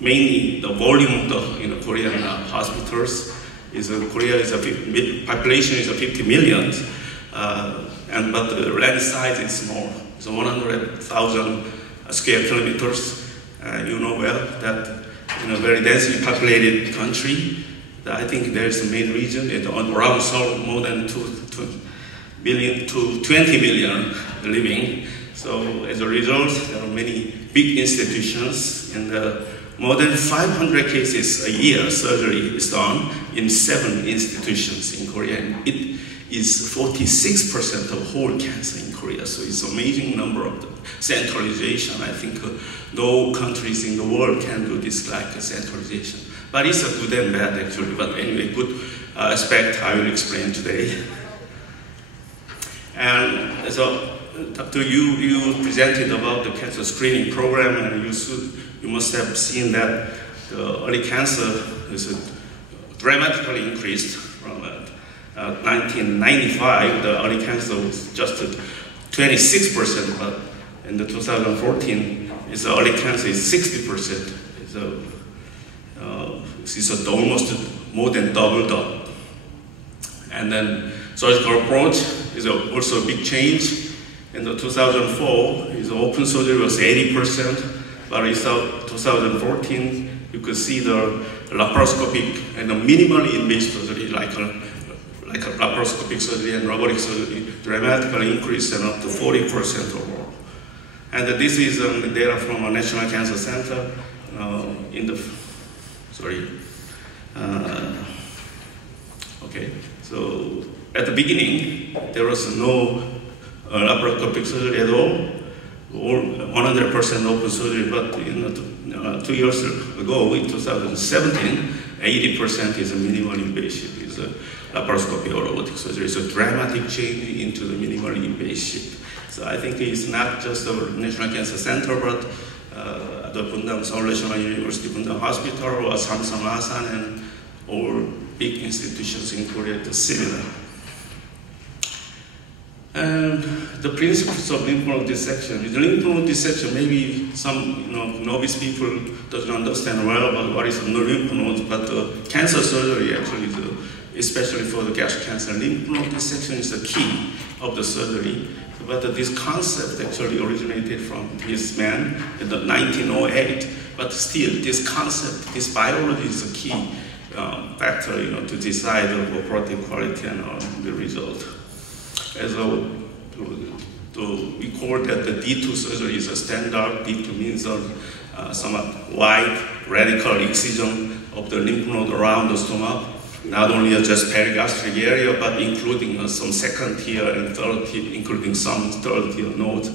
mainly the volume of the Korean hospitals. Korea is population is 50 million, but the land size is small. It's 100,000 square kilometers. You know well that in a very densely populated country, I think there's a main region around more than 20 million living. So as a result, there are many big institutions, and more than 500 cases a year surgery is done in 7 institutions in Korea. And it is 46% of whole cancer in Korea. So it's an amazing number of the centralization. I think no countries in the world can do this like a centralization. But it's a good and bad actually. But anyway, good aspect I will explain today. And so, Dr. You presented about the cancer screening program, and you must have seen that the early cancer is dramatically increased from 1995. The early cancer was just 26%, but in the 2014, the early cancer is 60%. It's almost more than doubled up. And then surgical approach is also a big change. In the 2004, open surgery was 80%, but in 2014, you could see the laparoscopic and the minimally invasive surgery, like a laparoscopic surgery and robotic surgery, dramatically increased and up to 40% or more. And this is the data from a National Cancer Center So at the beginning, there was no laparoscopic surgery at all, or 100% open surgery, but 2 years ago, in 2017, 80% is a minimally invasive, is a laparoscopy or robotic surgery. It's a dramatic change into the minimally invasive. So I think it's not just the National Cancer Center, but the Bundang Seoul National University Bundang Hospital or Samsung Asan and all big institutions in Korea are similar. And the principles of lymph node dissection. The lymph node dissection, maybe some novice people doesn't understand well about what is a lymph node, but cancer surgery actually, especially for the gastric cancer, lymph node dissection is the key of the surgery. But this concept actually originated from this man in the 1908. But still, this concept, this biology is a key factor, to decide the operative quality and the result. As we call that the D2 surgery is a standard. D2 means somewhat wide radical excision of the lymph node around the stomach, not only just perigastric area, but including some second tier and third tier, including some third tier nodes.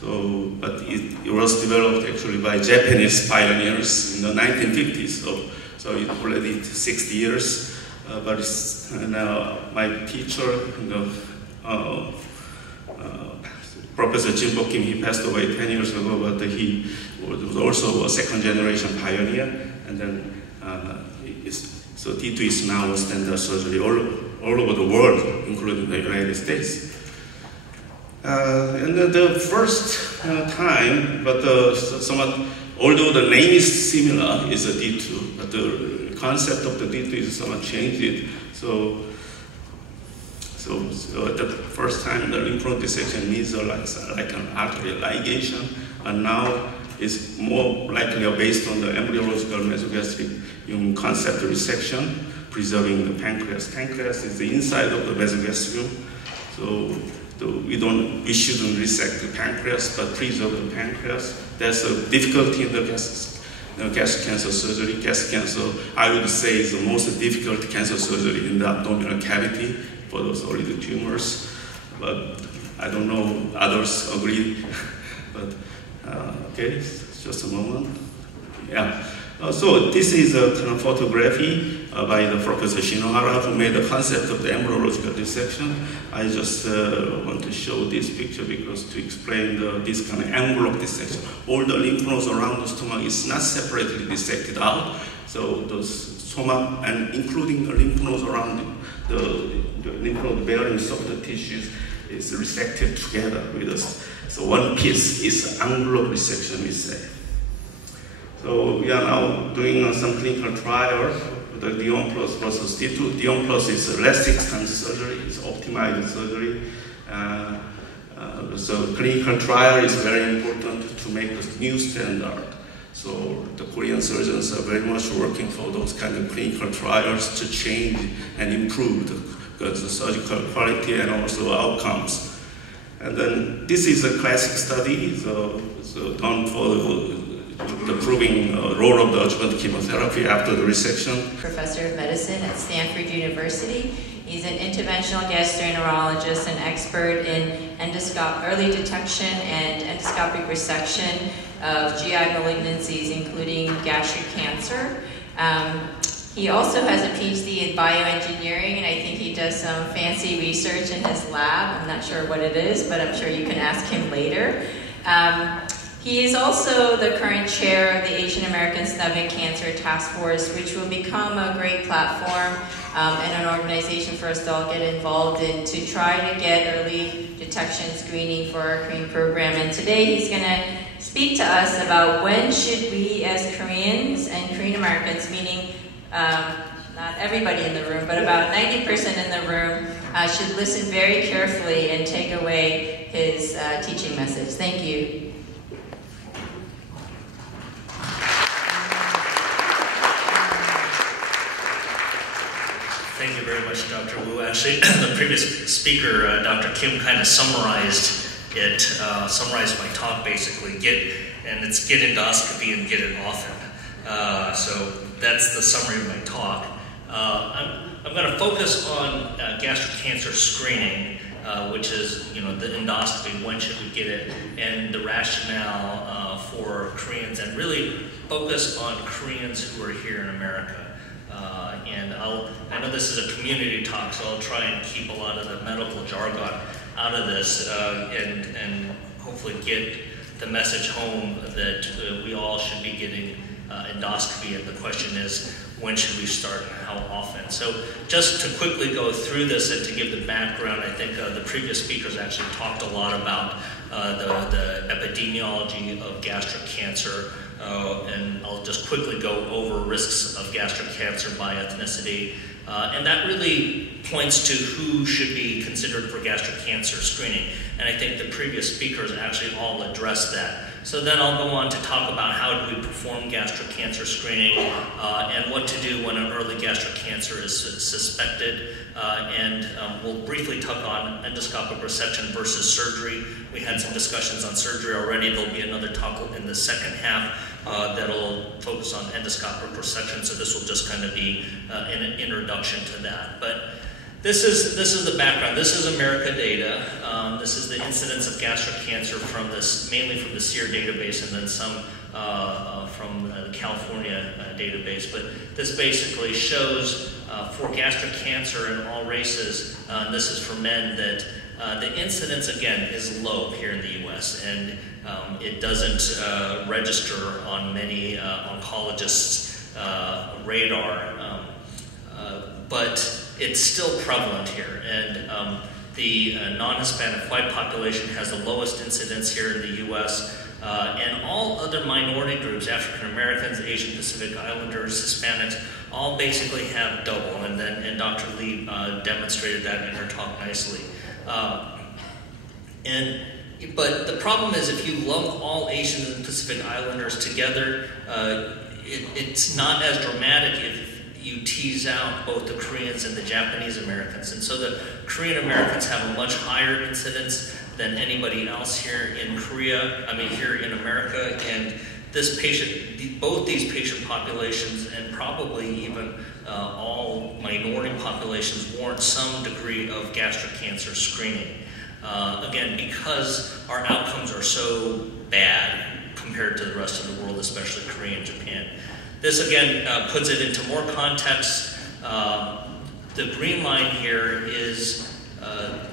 But it was developed actually by Japanese pioneers in the 1950s. So it's already 60 years. But my teacher, Professor Jim Kim, he passed away 10 years ago, but he was also a second-generation pioneer. And then, so D2 is now a standard surgery all over the world, including the United States. And the first time, but somewhat, although the name is similar, is a D2, but the concept of the D2 is somewhat changed. So at the first time, the lymph node dissection means like an arterial ligation, and now it's more likely based on the embryological mesogastric concept resection, preserving the pancreas. Pancreas is the inside of the mesogastrium, so we shouldn't resect the pancreas, but preserve the pancreas. There's a difficulty in the gastric cancer surgery. Gastric cancer, I would say, is the most difficult cancer surgery in the abdominal cavity for those solid tumors. But I don't know others agree. But okay, just a moment. Yeah. So this is a kind of photography by the Professor Shinohara, who made the concept of the embryological dissection. I just want to show this picture because to explain this kind of envelope dissection. All the lymph nodes around the stomach is not separately dissected out. So the stomach, and including the lymph nodes around the lymph node bearing soft tissues, is resected together with us. So one piece is envelope resection, we say. So we are now doing some clinical trials. The Dion Plus versus D2. Dion Plus is less extensive surgery, it's optimized surgery. So clinical trial is very important to make a new standard. So the Korean surgeons are very much working for those kind of clinical trials to change and improve the surgical quality and also outcomes. And then this is a classic study, so done for the proving role of the adjuvant chemotherapy after the resection. Professor of Medicine at Stanford University. He's an interventional gastroenterologist and expert in early detection and endoscopic resection of GI malignancies, including gastric cancer. He also has a PhD in bioengineering, and I think he does some fancy research in his lab. I'm not sure what it is, but I'm sure you can ask him later. He is also the current chair of the Asian American Stomach Cancer Task Force, which will become a great platform and an organization for us to all get involved in to try to get early detection screening for our Korean program. And today he's going to speak to us about when should we as Koreans and Korean Americans, meaning not everybody in the room, but about 90% in the room, should listen very carefully and take away his teaching message. Thank you. Thank you very much, Dr. Wu. Actually, the previous speaker, Dr. Kim, kind of summarized it, summarized my talk basically. And it's get endoscopy and get it often. So that's the summary of my talk. I'm going to focus on gastric cancer screening, which is, the endoscopy, when should we get it, and the rationale for Koreans, and really focus on Koreans who are here in America. I know this is a community talk, so I'll try and keep a lot of the medical jargon out of this and hopefully get the message home that we all should be getting endoscopy, and the question is, when should we start and how often? So just to quickly go through this and to give the background, I think the previous speakers actually talked a lot about the epidemiology of gastric cancer. And I'll just quickly go over risks of gastric cancer by ethnicity. And that really points to who should be considered for gastric cancer screening. And I think the previous speakers actually all addressed that. So then I'll go on to talk about how do we perform gastric cancer screening and what to do when an early gastric cancer is suspected. And we'll briefly touch on endoscopic resection versus surgery. We had some discussions on surgery already. There'll be another talk in the second half that'll focus on endoscopic resection. So this will just kind of be an introduction to that. But this is the background. This is America data. This is the incidence of gastric cancer from mainly from the SEER database, and then some from the California database. But this basically shows for gastric cancer in all races, this is for men, that the incidence again is low here in the U.S. and it doesn't register on many oncologists' radar, but it's still prevalent here, and the non-Hispanic white population has the lowest incidence here in the U.S., and all other minority groups, African Americans, Asian Pacific Islanders, Hispanics, all basically have double, and Dr. Lee demonstrated that in her talk nicely. But the problem is, if you lump all Asian and Pacific Islanders together, it's not as dramatic if you tease out both the Koreans and the Japanese Americans. And so the Korean Americans have a much higher incidence than anybody else here in here in America. And both these patient populations, and probably even all minority populations, warrant some degree of gastric cancer screening. Again, because our outcomes are so bad compared to the rest of the world, especially Korea and Japan. This again puts it into more context. The green line here is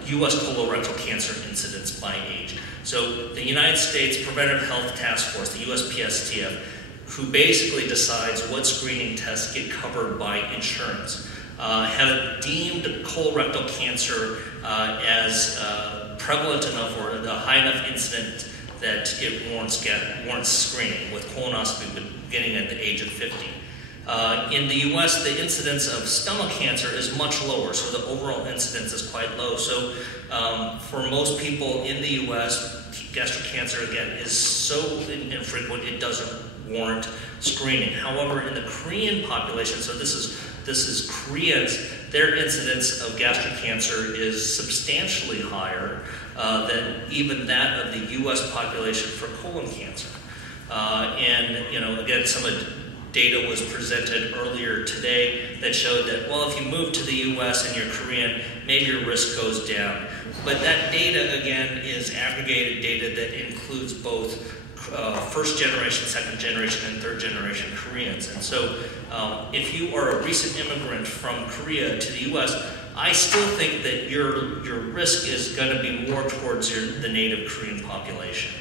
U.S. colorectal cancer incidence by age. So the United States Preventive Health Task Force, the USPSTF, who basically decides what screening tests get covered by insurance, have deemed colorectal cancer as prevalent enough or a high enough incident that it warrants screening with colonoscopy beginning at the age of 50. In the U.S., the incidence of stomach cancer is much lower, so the overall incidence is quite low. So for most people in the U.S., gastric cancer, again, is so infrequent it doesn't warrant screening. However, in the Korean population, so this is Koreans, their incidence of gastric cancer is substantially higher than even that of the U.S. population for colon cancer. Again, some of the data was presented earlier today that showed that, well, if you move to the U.S. and you're Korean, maybe your risk goes down. But that data, again, is aggregated data that includes both first generation, second generation, and third generation Koreans. And so if you are a recent immigrant from Korea to the U.S., I still think that your risk is going to be more towards the native Korean population.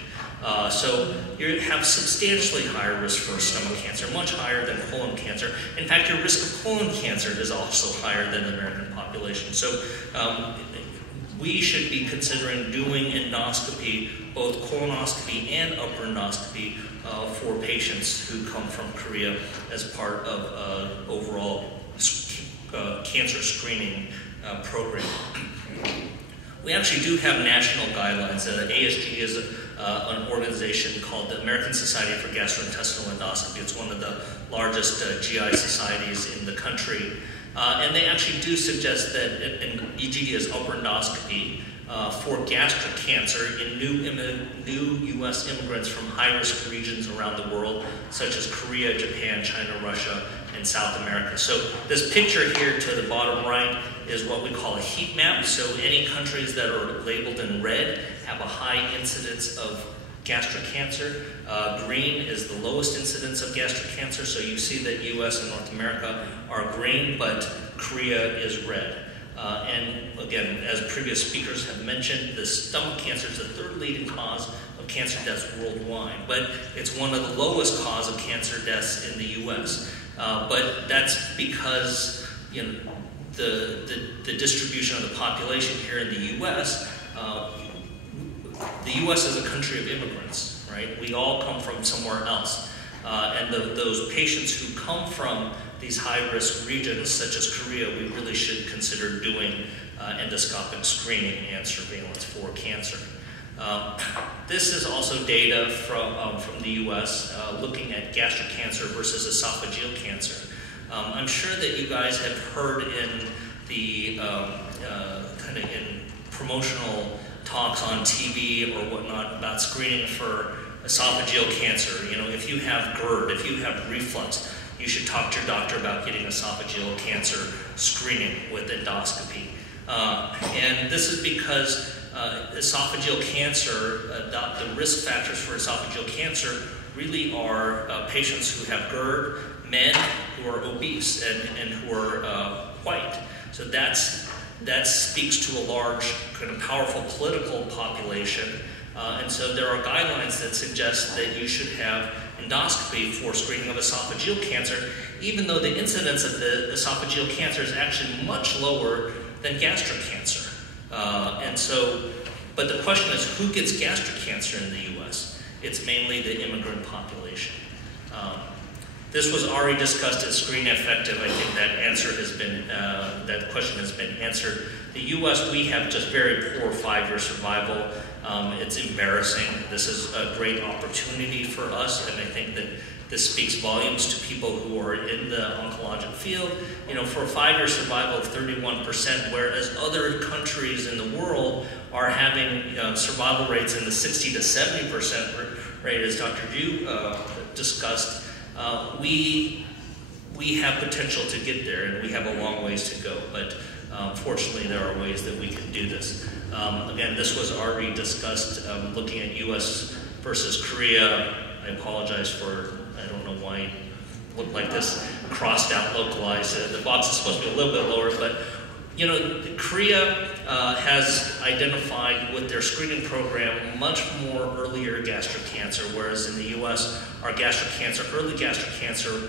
So you have substantially higher risk for stomach cancer, much higher than colon cancer. In fact, your risk of colon cancer is also higher than the American population. So we should be considering doing endoscopy, both colonoscopy and upper endoscopy, for patients who come from Korea as part of overall cancer screening program. We actually do have national guidelines. ASG is an organization called the American Society for Gastrointestinal Endoscopy. It's one of the largest GI societies in the country. And they actually do suggest that EGD is upper endoscopy for gastric cancer in new U.S. immigrants from high-risk regions around the world, such as Korea, Japan, China, Russia, and South America. So this picture here to the bottom right is what we call a heat map. So any countries that are labeled in red have a high incidence of gastric cancer. Green is the lowest incidence of gastric cancer. So you see that U.S. and North America are green, but Korea is red. And again, as previous speakers have mentioned, the stomach cancer is the third leading cause of cancer deaths worldwide, but it's one of the lowest cause of cancer deaths in the U.S. But that's because the distribution of the population here in the U.S. The U.S. is a country of immigrants, right? We all come from somewhere else, and those patients who come from these high-risk regions, such as Korea, we really should consider doing endoscopic screening and surveillance for cancer. This is also data from the U.S. Looking at gastric cancer versus esophageal cancer. I'm sure that you guys have heard in the kind of in promotional talks on TV or whatnot about screening for esophageal cancer. You know, if you have GERD, if you have reflux, you should talk to your doctor about getting esophageal cancer screening with endoscopy. And this is because esophageal cancer, the risk factors for esophageal cancer really are patients who have GERD, men who are obese and who are white. So that speaks to a large, kind of powerful political population. And so there are guidelines that suggest that you should have endoscopy for screening of esophageal cancer, even though the incidence of the esophageal cancer is actually much lower than gastric cancer. But the question is, who gets gastric cancer in the U.S.? It's mainly the immigrant population. This was already discussed as screen effective. I think that question has been answered. The U.S., we have just very poor 5-year survival. It's embarrassing. This is a great opportunity for us, and I think that this speaks volumes to people who are in the oncologic field. You know, for a 5-year survival of 31%, whereas other countries in the world are having survival rates in the 60 to 70% rate, as Dr. Yu discussed. We have potential to get there, and we have a long ways to go, but fortunately there are ways that we can do this. Again, this was already discussed, looking at U.S. versus Korea. I apologize for, I don't know why it looked like this, crossed out, localized. The box is supposed to be a little bit lower, but you know, Korea has identified with their screening program much more earlier gastric cancer, whereas in the U.S., our gastric cancer, early gastric cancer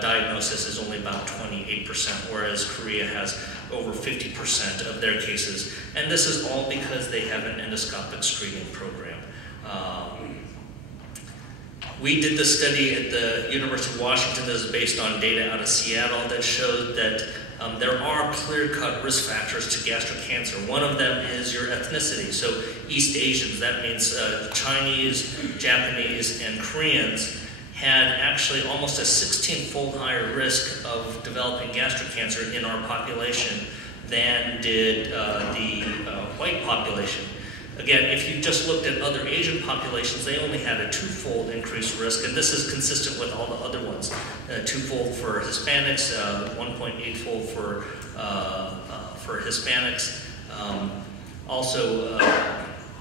diagnosis is only about 28%, whereas Korea has over 50% of their cases. And this is all because they have an endoscopic screening program. We did this study at the University of Washington that is based on data out of Seattle that showed that there are clear-cut risk factors to gastric cancer. One of them is your ethnicity. So East Asians, that means Chinese, Japanese, and Koreans, had actually almost a 16-fold higher risk of developing gastric cancer in our population than did the white population. Again, if you just looked at other Asian populations, they only had a 2-fold increased risk, and this is consistent with all the other ones. 2-fold for Hispanics, 1.8-fold for Hispanics. Also,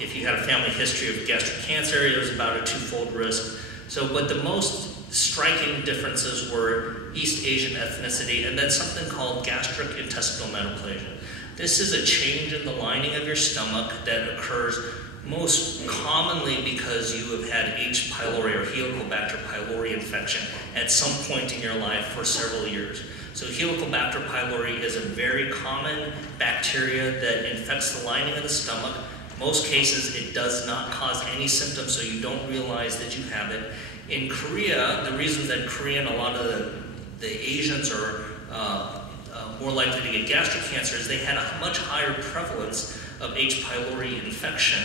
if you had a family history of gastric cancer, it was about a 2-fold risk. So, but the most striking differences were East Asian ethnicity and then something called gastric intestinal metaplasia. This is a change in the lining of your stomach that occurs most commonly because you have had H. pylori or Helicobacter pylori infection at some point in your life for several years. So Helicobacter pylori is a very common bacteria that infects the lining of the stomach. Most cases it does not cause any symptoms, so you don't realize that you have it. In Korea, the reason that Korean, a lot of the Asians are more likely to get gastric cancer is they had a much higher prevalence of H. pylori infection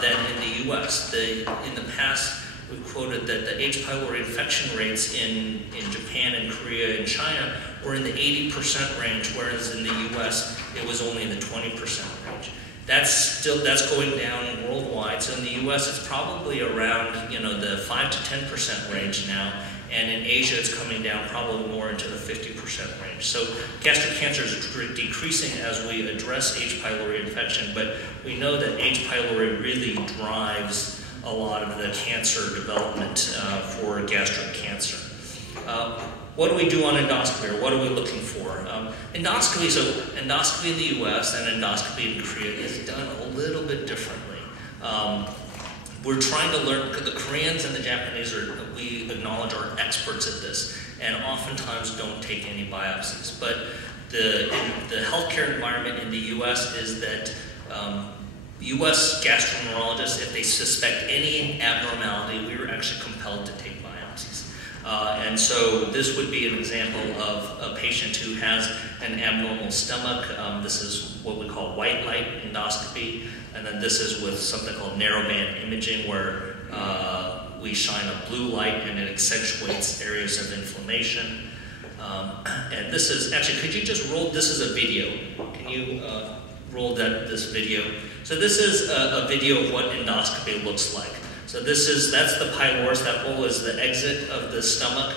than in the US. In the past, we've quoted that the H. pylori infection rates in Japan and Korea and China were in the 80% range, whereas in the US, it was only in the 20% range. That's going down worldwide. So in the US, it's probably around the 5 to 10% range now. And in Asia, it's coming down probably more into the 50% range. So gastric cancer is decreasing as we address H. pylori infection, but we know that H. pylori really drives a lot of the cancer development for gastric cancer. What do we do on endoscopy, or what are we looking for? Endoscopy in the US and endoscopy in Korea is done a little bit differently. We're trying to learn, because the Koreans and the Japanese we acknowledge, are experts at this, and oftentimes don't take any biopsies. But the healthcare environment in the US is that US gastroenterologists, if they suspect any abnormality, we are actually compelled to take biopsies. And so this would be an example of a patient who has an abnormal stomach. This is what we call white light endoscopy. And then this is with something called narrowband imaging, where we shine a blue light and it accentuates areas of inflammation. And this is, actually, could you just roll, this is a video. Can you roll this video? So this is a video of what endoscopy looks like. So that's the pylorus, that hole is the exit of the stomach.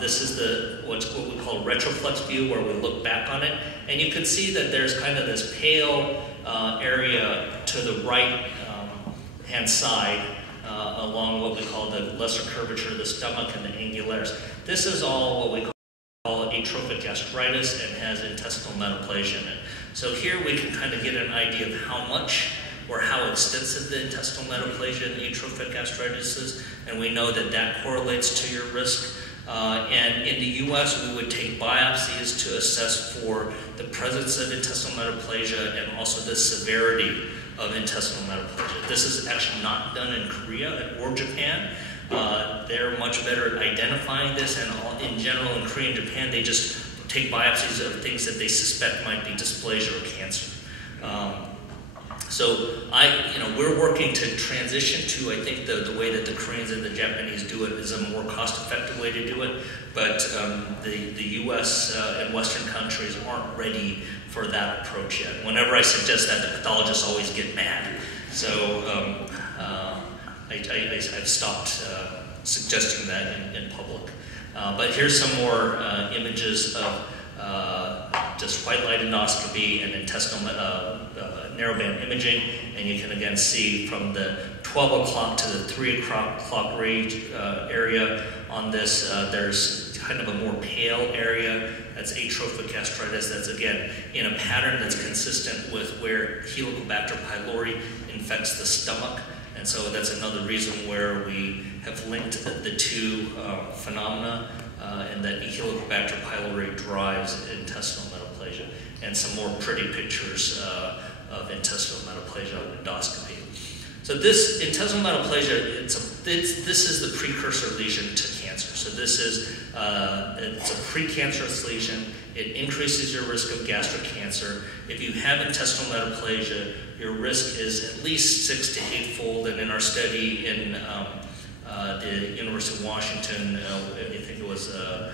This is what we call retroflex view, where we look back on it. And you can see that there's kind of this pale area to the right hand side along what we call the lesser curvature of the stomach and the angularis. This is all what we call atrophic gastritis and has intestinal metaplasia in it. So here we can kind of get an idea of how much or how extensive the intestinal metaplasia and atrophic gastritis is, and we know that that correlates to your risk. And in the US, we would take biopsies to assess for the presence of intestinal metaplasia and also the severity of intestinal metaplasia. This is actually not done in Korea or Japan. They're much better at identifying this, and in general in Korea and Japan, they just take biopsies of things that they suspect might be dysplasia or cancer. So we're working to transition to, I think, the way that the Koreans and the Japanese do it is a more cost-effective way to do it, but the US and Western countries aren't ready for that approach yet. Whenever I suggest that, the pathologists always get mad. So I've stopped suggesting that in public. But here's some more images of just white light endoscopy and intestinal narrowband imaging, and you can again see from the 12 o'clock to the 3 o'clock range area on this, there's kind of a more pale area. That's atrophic gastritis. That's again in a pattern that's consistent with where Helicobacter pylori infects the stomach, and so that's another reason where we have linked the two phenomena, and that Helicobacter pylori drives intestinal metaplasia, and some more pretty pictures of intestinal metaplasia on endoscopy. So this intestinal metaplasia, this is the precursor lesion to cancer. So this is it's a precancerous lesion. It increases your risk of gastric cancer. If you have intestinal metaplasia, your risk is at least 6 to 8-fold, and in our study in the University of Washington, I think it was a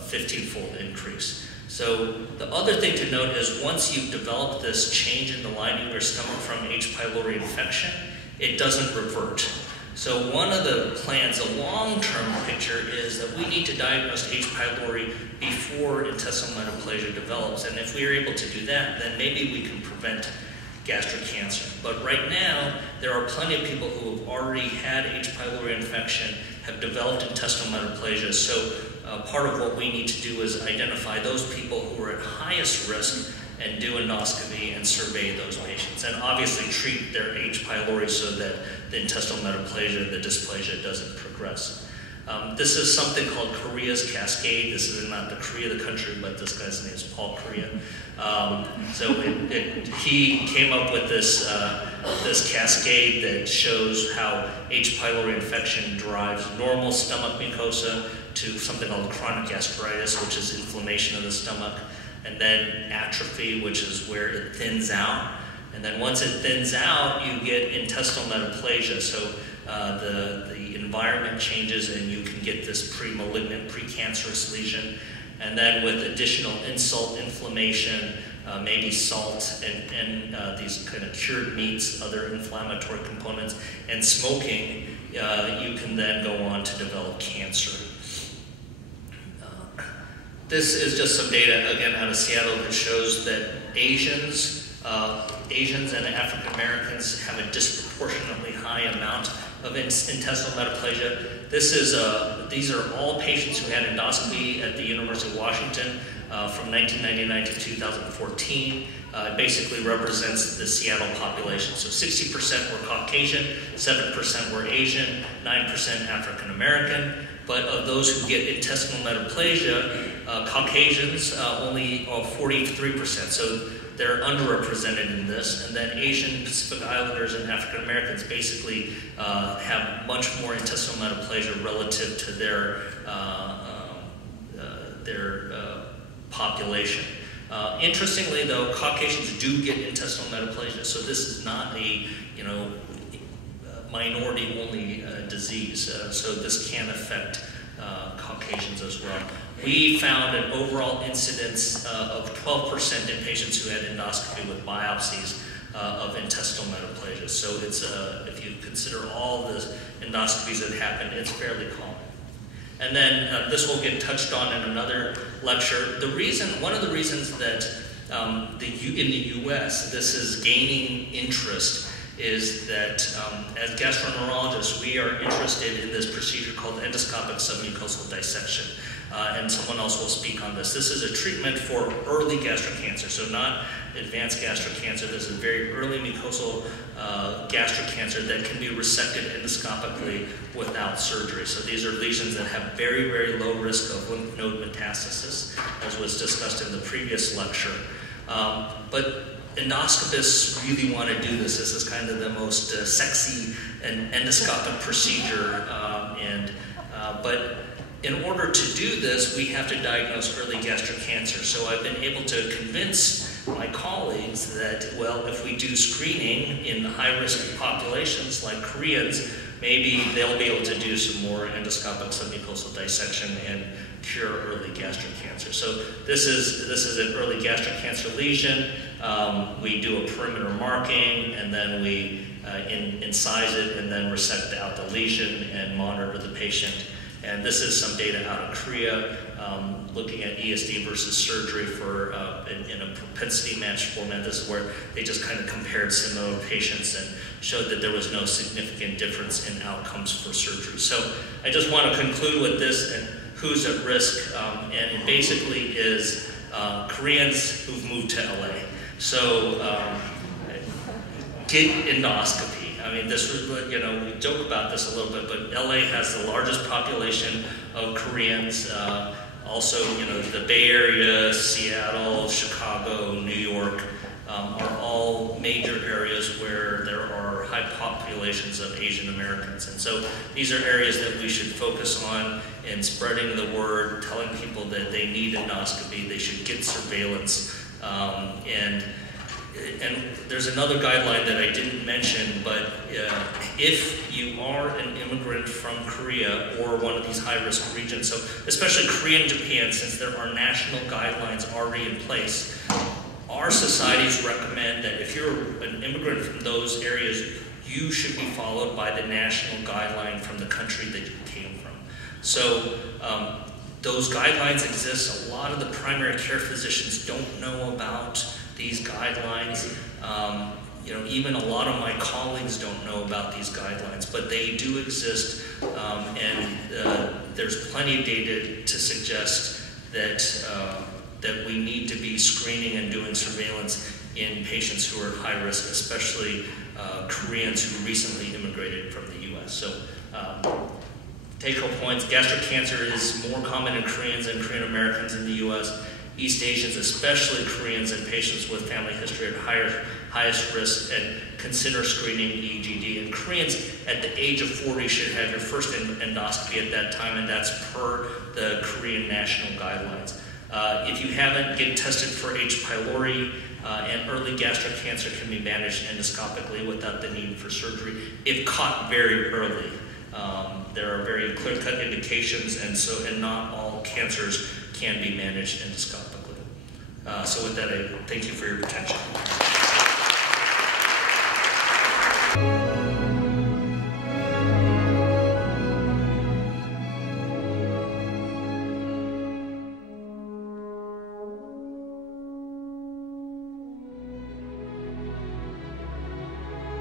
15-fold increase. So the other thing to note is once you've developed this change in the lining of your stomach from H. pylori infection, it doesn't revert. So one of the plans, a long-term picture, is that we need to diagnose H. pylori before intestinal metaplasia develops. And if we are able to do that, then maybe we can prevent gastric cancer. But right now, there are plenty of people who have already had H. pylori infection, have developed intestinal metaplasia. So part of what we need to do is identify those people who are at highest risk and do endoscopy and survey those patients, and obviously treat their H. pylori so that the intestinal metaplasia, the dysplasia, doesn't progress. This is something called Korea's Cascade. This is not the Korea, the country, but this guy's name is Paul Korea. He came up with this, this cascade that shows how H. pylori infection drives normal stomach mucosa to something called chronic gastritis, which is inflammation of the stomach, and then atrophy, which is where it thins out. And then once it thins out, you get intestinal metaplasia. So the environment changes and you can get this pre-malignant, precancerous lesion. And then with additional insult, inflammation, maybe salt and these kind of cured meats, other inflammatory components, and smoking, you can then go on to develop cancer. This is just some data, again, out of Seattle that shows that Asians and African Americans have a disproportionately high amount of intestinal metaplasia. These are all patients who had endoscopy at the University of Washington from 1999 to 2014. It basically represents the Seattle population. So 60% were Caucasian, 7% were Asian, 9% African American. But of those who get intestinal metaplasia, Caucasians only 43%. So they're underrepresented in this. And then Asian, Pacific Islanders, and African Americans basically have much more intestinal metaplasia relative to their population. Interestingly, though, Caucasians do get intestinal metaplasia, so this is not a minority-only disease. So this can affect Caucasians as well. We found an overall incidence of 12% in patients who had endoscopy with biopsies of intestinal metaplasia. So it's if you consider all the endoscopies that happen, it's fairly common. And then this will get touched on in another lecture. One of the reasons that in the U.S. this is gaining interest is that as gastroenterologists, we are interested in this procedure called endoscopic submucosal dissection. And someone else will speak on this. This is a treatment for early gastric cancer, so not advanced gastric cancer. This is very early mucosal gastric cancer that can be resected endoscopically without surgery. So these are lesions that have very, very low risk of lymph node metastasis, as was discussed in the previous lecture. But endoscopists really want to do this. This is kind of the most sexy and endoscopic procedure. But in order to do this, we have to diagnose early gastric cancer. So I've been able to convince my colleagues that, well, if we do screening in high-risk populations like Koreans, maybe they'll be able to do some more endoscopic submucosal dissection and cure early gastric cancer. So this is an early gastric cancer lesion. We do a perimeter marking, and then we incise it, and then resect out the lesion and monitor the patient. And this is some data out of Korea, looking at ESD versus surgery for in a propensity matched format. This is where they just kind of compared similar patients and showed that there was no significant difference in outcomes for surgery. So I just want to conclude with this and who's at risk, and it basically is Koreans who've moved to LA. So get endoscopy. I mean, this was, we joke about this a little bit, but LA has the largest population of Koreans. Also, the Bay Area, Seattle, Chicago, New York are all major areas where there are high populations of Asian Americans. And so these are areas that we should focus on in spreading the word, telling people that they need endoscopy, they should get surveillance, and there's another guideline that I didn't mention, but if you are an immigrant from Korea or one of these high-risk regions, so especially Korea and Japan, since there are national guidelines already in place, our societies recommend that if you're an immigrant from those areas, you should be followed by the national guideline from the country that you came from. So those guidelines exist. A lot of the primary care physicians don't know about these guidelines. even a lot of my colleagues don't know about these guidelines, but they do exist, and there's plenty of data to suggest that we need to be screening and doing surveillance in patients who are high risk, especially Koreans who recently immigrated from the U.S. So, take-home points: gastric cancer is more common in Koreans than Korean Americans in the U.S. East Asians, especially Koreans and patients with family history, are highest risk, and consider screening EGD. And Koreans at the age of 40 should have your first endoscopy at that time, and that's per the Korean national guidelines. If you haven't, get tested for H. pylori, and early gastric cancer can be managed endoscopically without the need for surgery if caught very early. There are very clear-cut indications, and not all cancers can be managed endoscopically. So with that, I thank you for your attention.